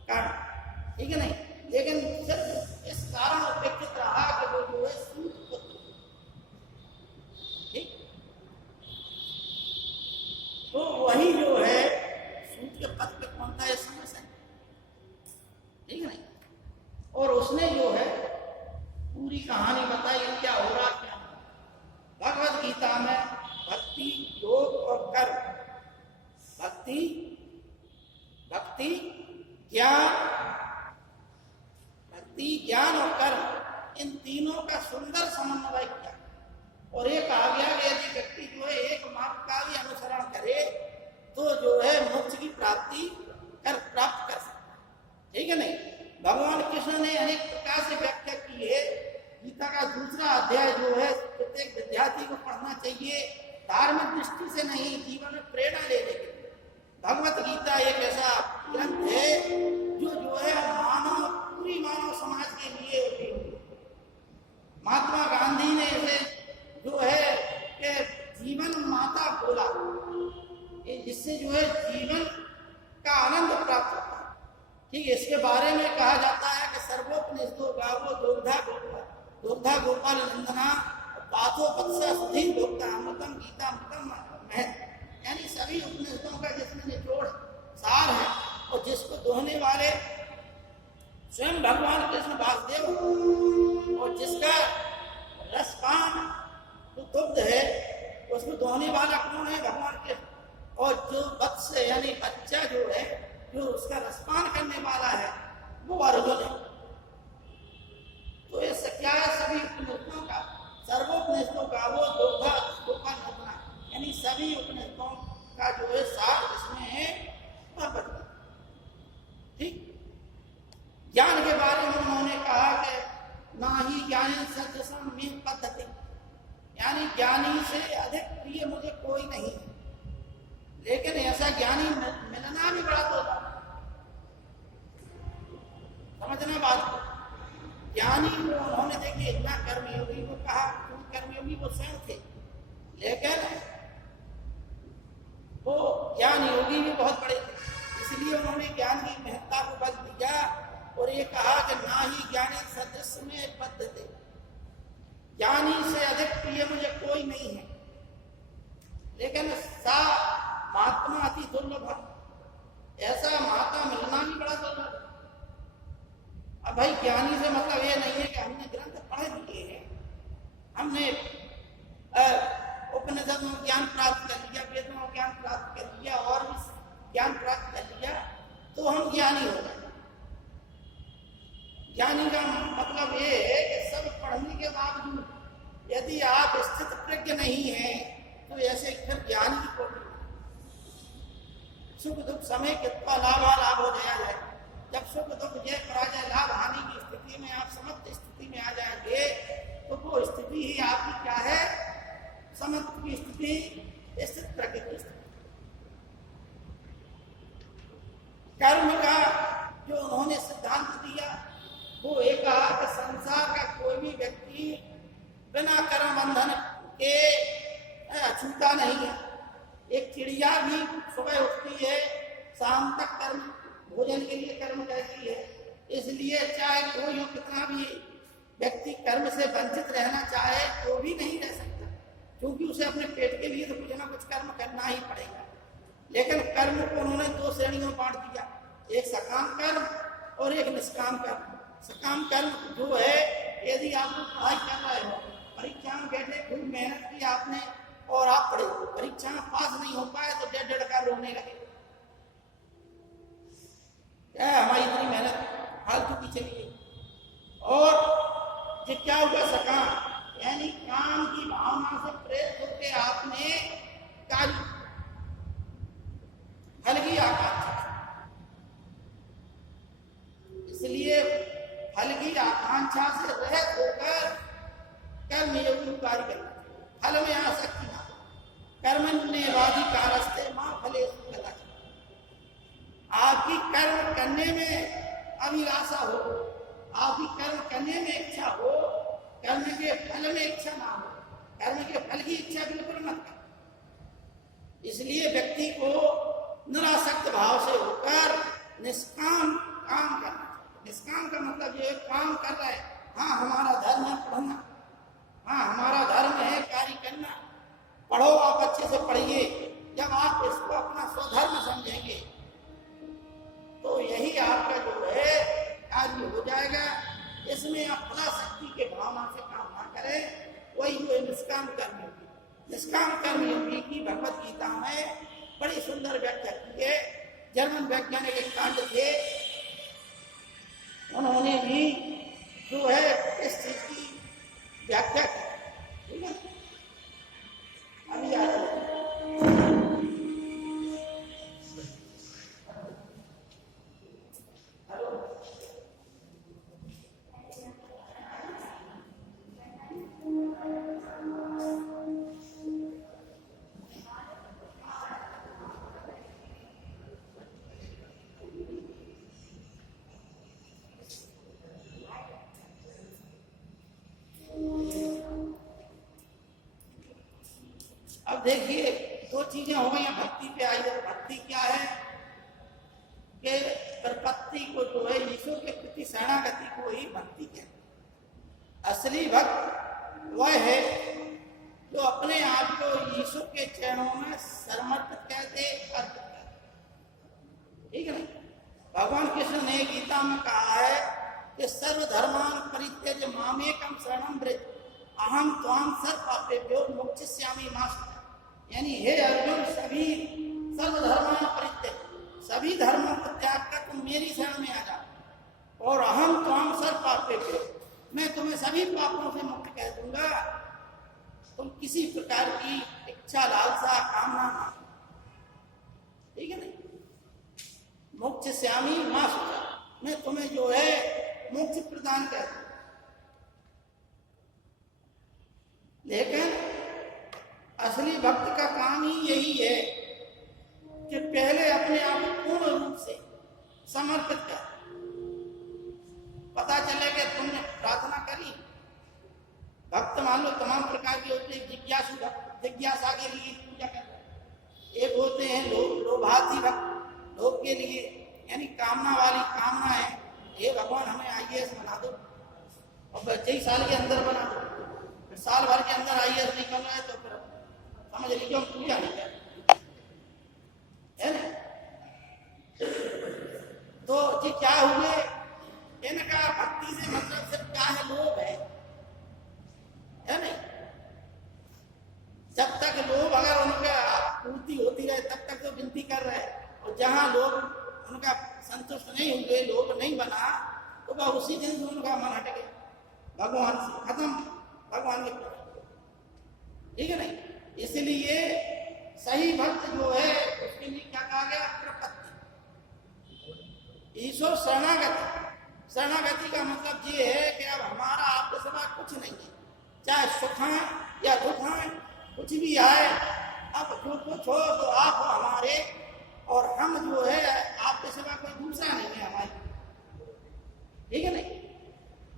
कर्ण, ठीक है नहीं। लेकिन सिर्फ इस कारण उपेक्षित रहा कि वो जो है सूत पुत्र, ठीक। तो वही जो है सूत के पद पे कौन था इस समय से, ठीक है नहीं। और उसने जो है पूरी कहानी बताई क्या हो रहा क्या। भगवत गीता में भक्ति योग और कर्म, भक्ति ज्ञान और कर्म, इन तीनों का सुंदर समन्वय किया। और ये कहा गया कि यदि व्यक्ति जो है एक मार्ग का भी अनुसरण करे तो जो है मोक्ष की प्राप्ति प्राप्त कर सकता है, ठीक है नहीं। भगवान कृष्ण ने अनेक प्रकार से व्याख्या की है। गीता का दूसरा अध्याय जो है प्रत्येक विद्यार्थी को पढ़ना चाहिए, धार्मिक दृष्टि से नहीं, जीवन में प्रेरणा लेने के लिए। भगवत गीता एक ऐसा ग्रंथ है जो है पूरी मानव समाज के लिए उपयोगी। महात्मा गांधी ने इसे जो है कि जीवन माता बोला, जिससे जो है जीवन का आनंद प्राप्त होता है, ठीक। इसके बारे में कहा जाता है कि सर्वोपनिषदो गावो दुग्धा गोपाल नंदना पाथो वत्स सुधीर भोक्ता अमृतम गीता अमृतम महत। यानी सभी उपनिषदों का जिसमें निचोड़ सार है और जिसको दोहने वाले स्वयं भगवान कृष्ण वासुदेव, और जिसका रसपान जो दुग्ध है उसको दोहने वाला कौन है? भगवान कृष्ण। और जो वत्स यानी बच्चा जो है जो उसका रसपान करने वाला है वो अर्जुन है। यानी ज्ञानी से अधिक प्रिय मुझे कोई नहीं है। लेकिन ऐसा ज्ञानी मिलना भी बड़ा दुर्लभ, समझना बात को। ज्ञानी को उन्होंने देखिए इतना कर्मयोगी को कहा, कर्मयोगी वो स्वयं थे, लेकिन वो ज्ञान योगी भी बहुत बड़े थे, इसलिए उन्होंने ज्ञान की महत्ता को बल दिया और ये कहा कि ना ही ज्ञानी सदृश में बद्ध थे, ज्ञानी से अधिक प्रिय मुझे कोई नहीं है। लेकिन सा महात्मा अति दुर्लभ, ऐसा महात्मा मिलना भी बड़ा दुर्लभ। अब भाई ज्ञानी से मतलब ये नहीं है कि हमने ग्रंथ पढ़ लिए हैं, हमने उपनिषद में ज्ञान प्राप्त कर लिया, वेदों में ज्ञान प्राप्त कर लिया और भी ज्ञान प्राप्त कर लिया तो हम ज्ञानी हो गए। ज्ञानी का मतलब ये है कि सब पढ़ने के बावजूद यदि आप स्थित प्रज्ञ नहीं है तो ऐसे फिर ज्ञानी की कोटि। सुख दुख समय कितना लाभालाभ हो जाए, जब सुख दुख जय पराजय लाभ हानि की स्थिति में आप समस्त स्थिति में आ जाएंगे तो वो स्थिति ही आपकी क्या है, समस्त की स्थिति, स्थित प्रज्ञ की स्थिति। कर्म का जो उन्होंने सिद्धांत दिया वो एक कहा कि संसार का कोई भी व्यक्ति बिना कर्म बंधन के छूटा नहीं है। एक चिड़िया भी सुबह उठती है, शाम तक कर्म, भोजन के लिए कर्म करती है। इसलिए चाहे कोई हो, कितना भी व्यक्ति कर्म से वंचित रहना चाहे तो भी नहीं रह सकता, क्योंकि उसे अपने पेट के लिए तो कुछ ना कुछ कर्म करना ही पड़ेगा। लेकिन कर्म को उन्होंने दो श्रेणियों में बांट दिया, एक सकाम कर्म और एक निष्काम कर्म। सकाम कर्म जो है, यदि आप पढ़ाई कर रहे हो, परीक्षा में बैठे, खूब मेहनत की आपने और आप पढ़े, परीक्षा में पास नहीं हो पाए तो 1.5 का रोने लगे, क्या हमारी इतनी मेहनत फालतू की चली गई। और ये क्या हुआ, सकाम यानी काम की भावना से प्रेरित होकर आपने कार्य, फल की आकांक्षा, इसलिए फल की आकांक्षा से रहित होकर कर्म योगी कार्य करना, फल में आसक्ति ना, कर्मण्येवादि कारस्ते मां फलेषु कदाचित्। आपकी कर्म करने में अभिलाषा हो, आपकी कर्म करने में इच्छा हो, कर्म के फल में इच्छा ना हो, कर्म के फल की इच्छा बिल्कुल मत कर। इसलिए व्यक्ति को निरासक्त भाव से होकर निष्काम काम करना। निष्काम का मतलब ये काम कर रहा है, हाँ हमारा धर्म है पढ़ना, हाँ हमारा धर्म है कार्य करना, पढ़ो आप अच्छे से पढ़िए। जब आप इसको अपना स्वधर्म समझेंगे तो यही आपका जो है कार्य हो जाएगा। इसमें आप फलाशक्ति के भावना से काम ना करें, वही जो निष्काम कर्म योगी। निष्काम कर्म योगी की भगवत गीता में बड़ी सुंदर व्याख्या की है। जर्मन वैज्ञानिक एक कांड थे, उन्होंने भी जो है इस चीज की व्याख्या की, ठीक है। अभी आ अब देखिए दो चीजें हो गई, भक्ति पे आई है। भक्ति क्या है कि प्रपत्ति को जो है ईश्वर के प्रति शरणागति को ही भक्ति कहते। असली भक्त वह है जो अपने आप को ईश्वर के चरणों में समर्पित करते, अर्पित करते, ठीक है। भगवान कृष्ण ने गीता में कहा है कि सर्वधर्मान परित्यज्य मामेकम शरणं व्रज अहम त्वां सर्व पापेभ्यो मोक्षयिष्यामि मा शुचः। यानी हे अर्जुन, सभी सर्वधर्मान परित्यज्य, सभी धर्मों को त्याग कर तुम मेरी शरण में आ जाओ, और अहम त्वां सर्व पापेभ्यो, मैं तुम्हें सभी पापों से मुक्त कर दूंगा। तुम किसी प्रकार की इच्छा, लालसा, कामना ना, ठीक है नहीं। मोक्षयिष्यामि मा शुचः, मैं तुम्हें जो है मोक्ष प्रदान कर दूं। लेकिन असली भक्त का काम ही यही है कि पहले अपने आप को पूर्ण रूप से समर्पित कर। पता चले कि तुमने प्रार्थना करी, भक्त मान लो तमाम प्रकार के होते हैं। जिज्ञासु भक्त जिज्ञासा के लिए पूजा कर रहे, एक होते हैं लोभार्थी भक्त, लोभ के लिए यानी कामना वाली कामना है, हे भगवान हमें IAS बना दो, और 25 साल के अंदर बना दो। फिर साल भर के अंदर IAS नहीं करना है तो फिर समझ लीजिए हम पूजा नहीं कर, है ना। तो जी क्या हुए, इनका भक्ति से मतलब सिर्फ क्या है, लोभ है नहीं। जब तक लोभ अगर उनका पूर्ति होती रहे तब तक तो विनती कर रहे हैं, और जहां लोग उनका संतुष्ट नहीं हुए, लोभ नहीं बना, तो वह उसी दिन से उनका मन हट गया भगवान से, खत्म भगवान के प्रति, ठीक है नहीं। इसलिए सही भक्त जो है उसके लिए क्या कहा गया, प्रपत्ति, ईश्वर शरणागति। शरणागति का मतलब ये है कि अब हमारा आपके सिवा कुछ नहीं है, चाहे सुख है या दुख है, कुछ भी आए, अब जो कुछ हो तो आप हो हमारे, और हम जो है आपके सिवा कोई दूसरा नहीं है हमारे, ठीक है नहीं।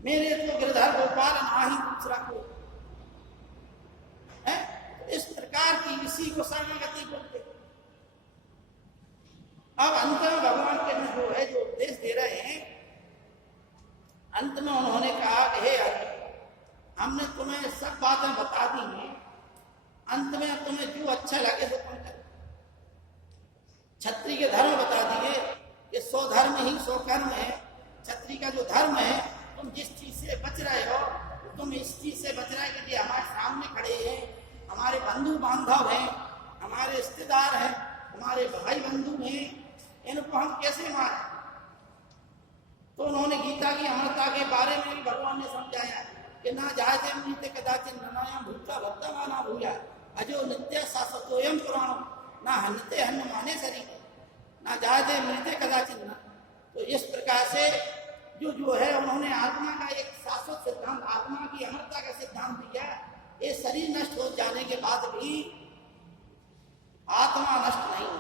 मेरे तो गिरधर गोपाल नाही दूसरा कोई है। इस प्रकार की इसी को शरणागति बोलते। अब अंत में भगवान के जो है जो उपदेश दे रहे हैं, अंत में उन्होंने कहा कि हे अर्जुन, हमने तुम्हें सब बातें बता दी हैं, अंत में तुम्हें जो अच्छा लगे तो तुम करो। क्षत्रिय के धर्म बता दिए कि 100 धर्म ही 100 कर्म है। क्षत्रिय का जो धर्म है, तुम जिस चीज से बच रहे हो, तुम इस चीज से बच रहे कि हमारे सामने खड़े हैं, हमारे बंधु बांधव हैं, हमारे रिश्तेदार हैं, हमारे भाई बंधु हैं, इनको हम कैसे मारें। तो उन्होंने गीता की अमरता के बारे में भी भगवान ने समझाया कि ना जायते मृत्य कदाचित ननायाम भूता भक्तमाना भूया अजो नित्य शाश्वतोयम पुराण ना हन्यते हन्न माने शरीर ना जायते मृत्य कदाचित न। तो इस प्रकार से जो है उन्होंने आत्मा का एक शाश्वत सिद्धांत, आत्मा की अमरता का सिद्धांत दिया। ये शरीर नष्ट हो जाने के बाद भी आत्मा नष्ट नहीं।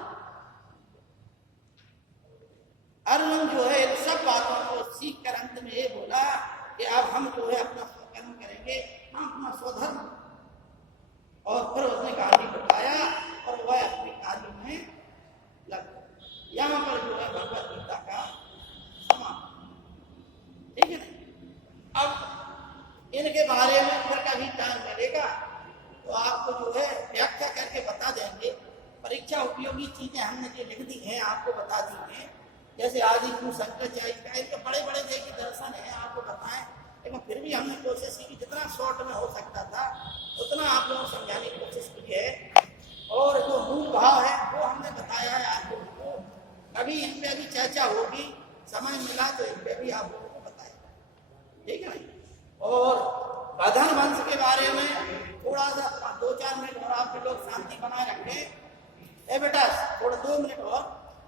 अर्जुन जो है इन सब बातों को सीख कर अंत में ये बोला कि अब हम जो है अपना स्वकर्म करेंगे, हम अपना स्वधर्म, और फिर उसने गाड़ी उठाया और वह अपने कार्य में लग गया। यहाँ पर जो है भगवत गीता का समाप्त, ठीक है ना। अब इनके बारे में फिर कभी टाइम मिलेगा तो आपको जो है व्याख्या करके बता देंगे। परीक्षा उपयोगी चीजें हमने जो लिख दी हैं आपको बता दी हैं, जैसे आदि गुरु शंकराचार्य का इनके बड़े बड़े देखिए दर्शन है आपको बताएं, लेकिन फिर भी हमने कोशिश की जितना शॉर्ट में हो सकता था उतना आप लोगों को समझाने की कोशिश की है। और जो मूल भाव है वो हमने बताया है आप लोगों को। कभी इन पे भी चर्चा होगी, समय मिला तो इन पे भी आप लोगों को बताएगा, ठीक है ना। और बधन वंश के बारे में थोड़ा सा 2-4 मिनट और आप लोग शांति बनाए रखें। ए बेटा थोड़ा 2 मिनट और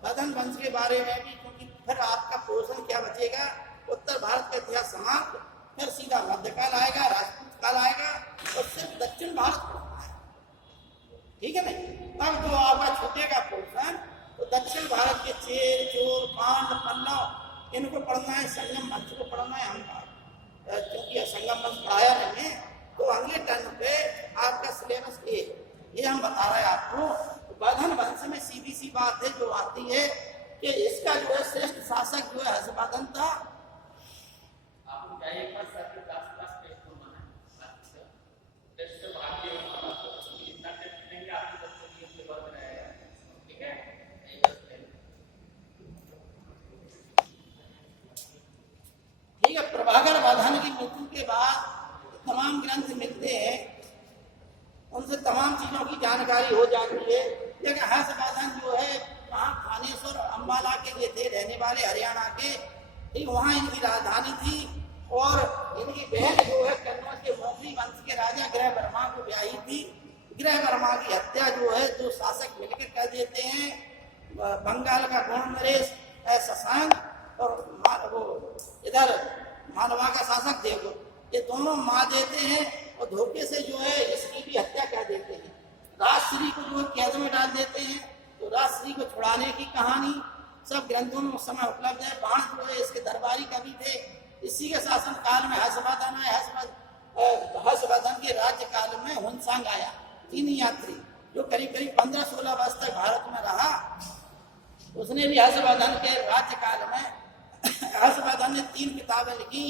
बधन वंश के बारे में भी, क्योंकि फिर आपका पोषण क्या बचेगा। उत्तर भारत का इतिहास समाप्त, फिर सीधा मध्यकाल आएगा, राजपूत काल आएगा, और सिर्फ दक्षिण भारत पढ़ना है, ठीक है नहीं। अब जो आपका छूटेगा पोषण तो दक्षिण भारत के चेर चोर पांड पल्लव इनको पढ़ना है, संगम वंश को पढ़ना है। हम क्योंकि संगम वंश पढ़ाया नहीं है तो अगले टर्न पे आपका सिलेबस ये हम बता रहे हैं आपको। बधन वंश में सीधी सी बात है जो आती है कि इसका जो है श्रेष्ठ शासक जो है हर्षवर्धन था। ठीक है, प्रभाकर वर्धन की मृत्यु के बाद तमाम ग्रंथ मिलते हैं, उनसे तमाम चीजों की जानकारी हो जाती है। लेकिन हर्षवर्धन जो है वहाँ थानेश्वर अम्बाला के लिए थे, रहने वाले हरियाणा के, ठीक वहाँ इनकी राजधानी थी। और इनकी बहन जो है कन्नौज के मोगली वंश के राजा गृह वर्मा को ब्याही थी। गृह वर्मा की हत्या जो है 2 शासक मिलकर कर देते हैं, बंगाल का गौड़ नरेश शशांक और वो इधर मालवा का शासक देवगुप्त, ये दोनों मार देते हैं और धोखे से जो है इसकी भी हत्या कर देते हैं। डाल देते हैं। तो राजश्री को छुड़ाने की कहानी सब ग्रंथों में उस समय उपलब्ध है। बाण जो है इसके दरबारी कवि थे। इसी के शासन काल में हर्षवर्धन के राज्य काल में हुनसांग आया, चीनी यात्री, जो करीब करीब 15-16 वर्ष तक भारत में रहा। उसने भी हर्षवर्धन के राज्य काल में हर्षवर्धन ने 3 किताबें लिखी,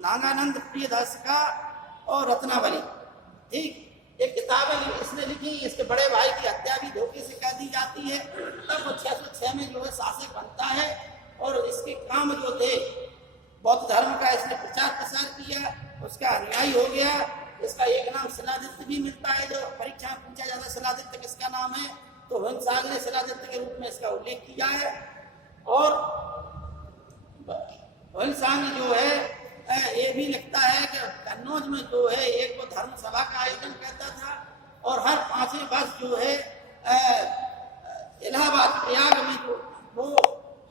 नागानंद प्रियदर्शिका और रत्नावली। ठीक, एक किताब इसने लिखी, इसके बड़े भाई की हत्या भी धोखे से कर दी जाती है। तब वो 606 में जो है शासक बनता है और इसके काम जो थे बौद्ध धर्म का इसने प्रचार प्रसार किया, उसका अनुयायी हो गया। इसका एक नाम शिलादित्य भी मिलता है, जो परीक्षा में पूछा जाता है शिलादित्य किसका नाम है, तो हुनसांग ने शिलादित्य के रूप में इसका उल्लेख किया है। और हुनसांग जो है ये भी लिखता है कि कन्नौज में जो है एक वो धर्म सभा का आयोजन करता था और हर 5वें वर्ष जो है इलाहाबाद प्रयाग में जो वो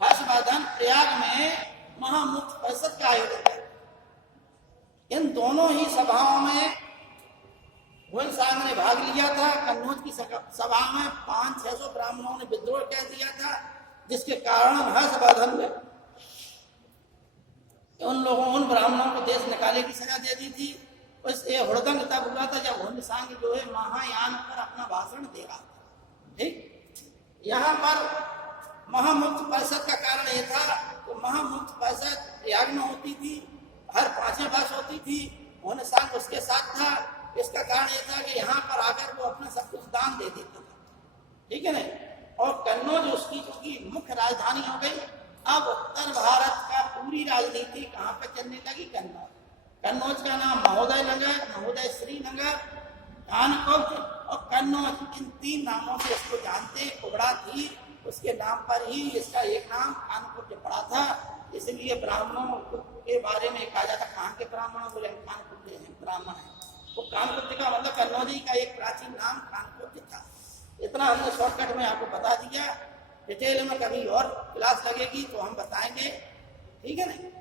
हर्षवर्धन प्रयाग में महामुक्त परिषद का आयोजन करता। इन दोनों ही सभाओं में हुनसांग ने भाग लिया था। कन्नौज की सभा में 500-600 ब्राह्मणों ने विद्रोह कर दिया था, जिसके कारण हर्षवर्धन ने उन ब्राह्मणों को देश निकाले की सजा दे दी थी। बस ये हुड़दंग तब हुआ था जब हुनसांग जो है महायान पर अपना भाषण दे रहा था। ठीक, यहाँ पर महामुक्त परिषद का कारण ये था कि महामुक्त परिषद प्रयाग में होती थी, हर 5वें वर्ष होती थी। हुनसांग उसके साथ था। इसका कारण ये था कि यहाँ पर आकर वो अपना सब कुछ दान दे देता था। ठीक है ना। और कन्नौज उसकी चूंकि मुख्य राजधानी हो गई। अब उत्तर भारत का पूरी राजनीति कहाँ पर चलने लगी? कन्नौज। कन्नौज का नाम महोदय नगर, महोदय श्रीनगर, कानकोट और कन्नौज, इन 3 नामों से इसको जानते। कुबड़ा थी, उसके नाम पर ही इसका एक नाम कानकोट पड़ा था। इसलिए ब्राह्मणों के बारे में कहा जाता, कहाँ के ब्राह्मणों बोले कानकोट ब्राह्मण है। वो कानकोट का मतलब कन्नौजी का एक प्राचीन नाम कानकोट था। इतना हमने शॉर्टकट में आपको बता दिया। डिटेल में कभी और क्लास लगेगी तो हम बताएंगे। ठीक है ना।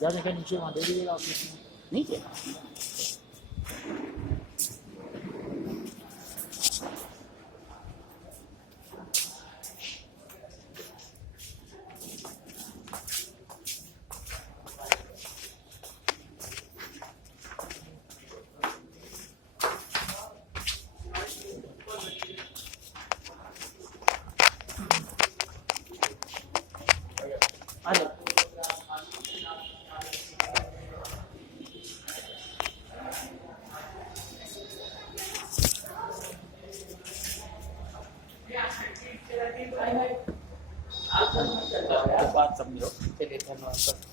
जाने के नीचे वहाँ दे दीजिएगा ऑफिस में नीचे। बात समझो। चलिए धन्यवाद।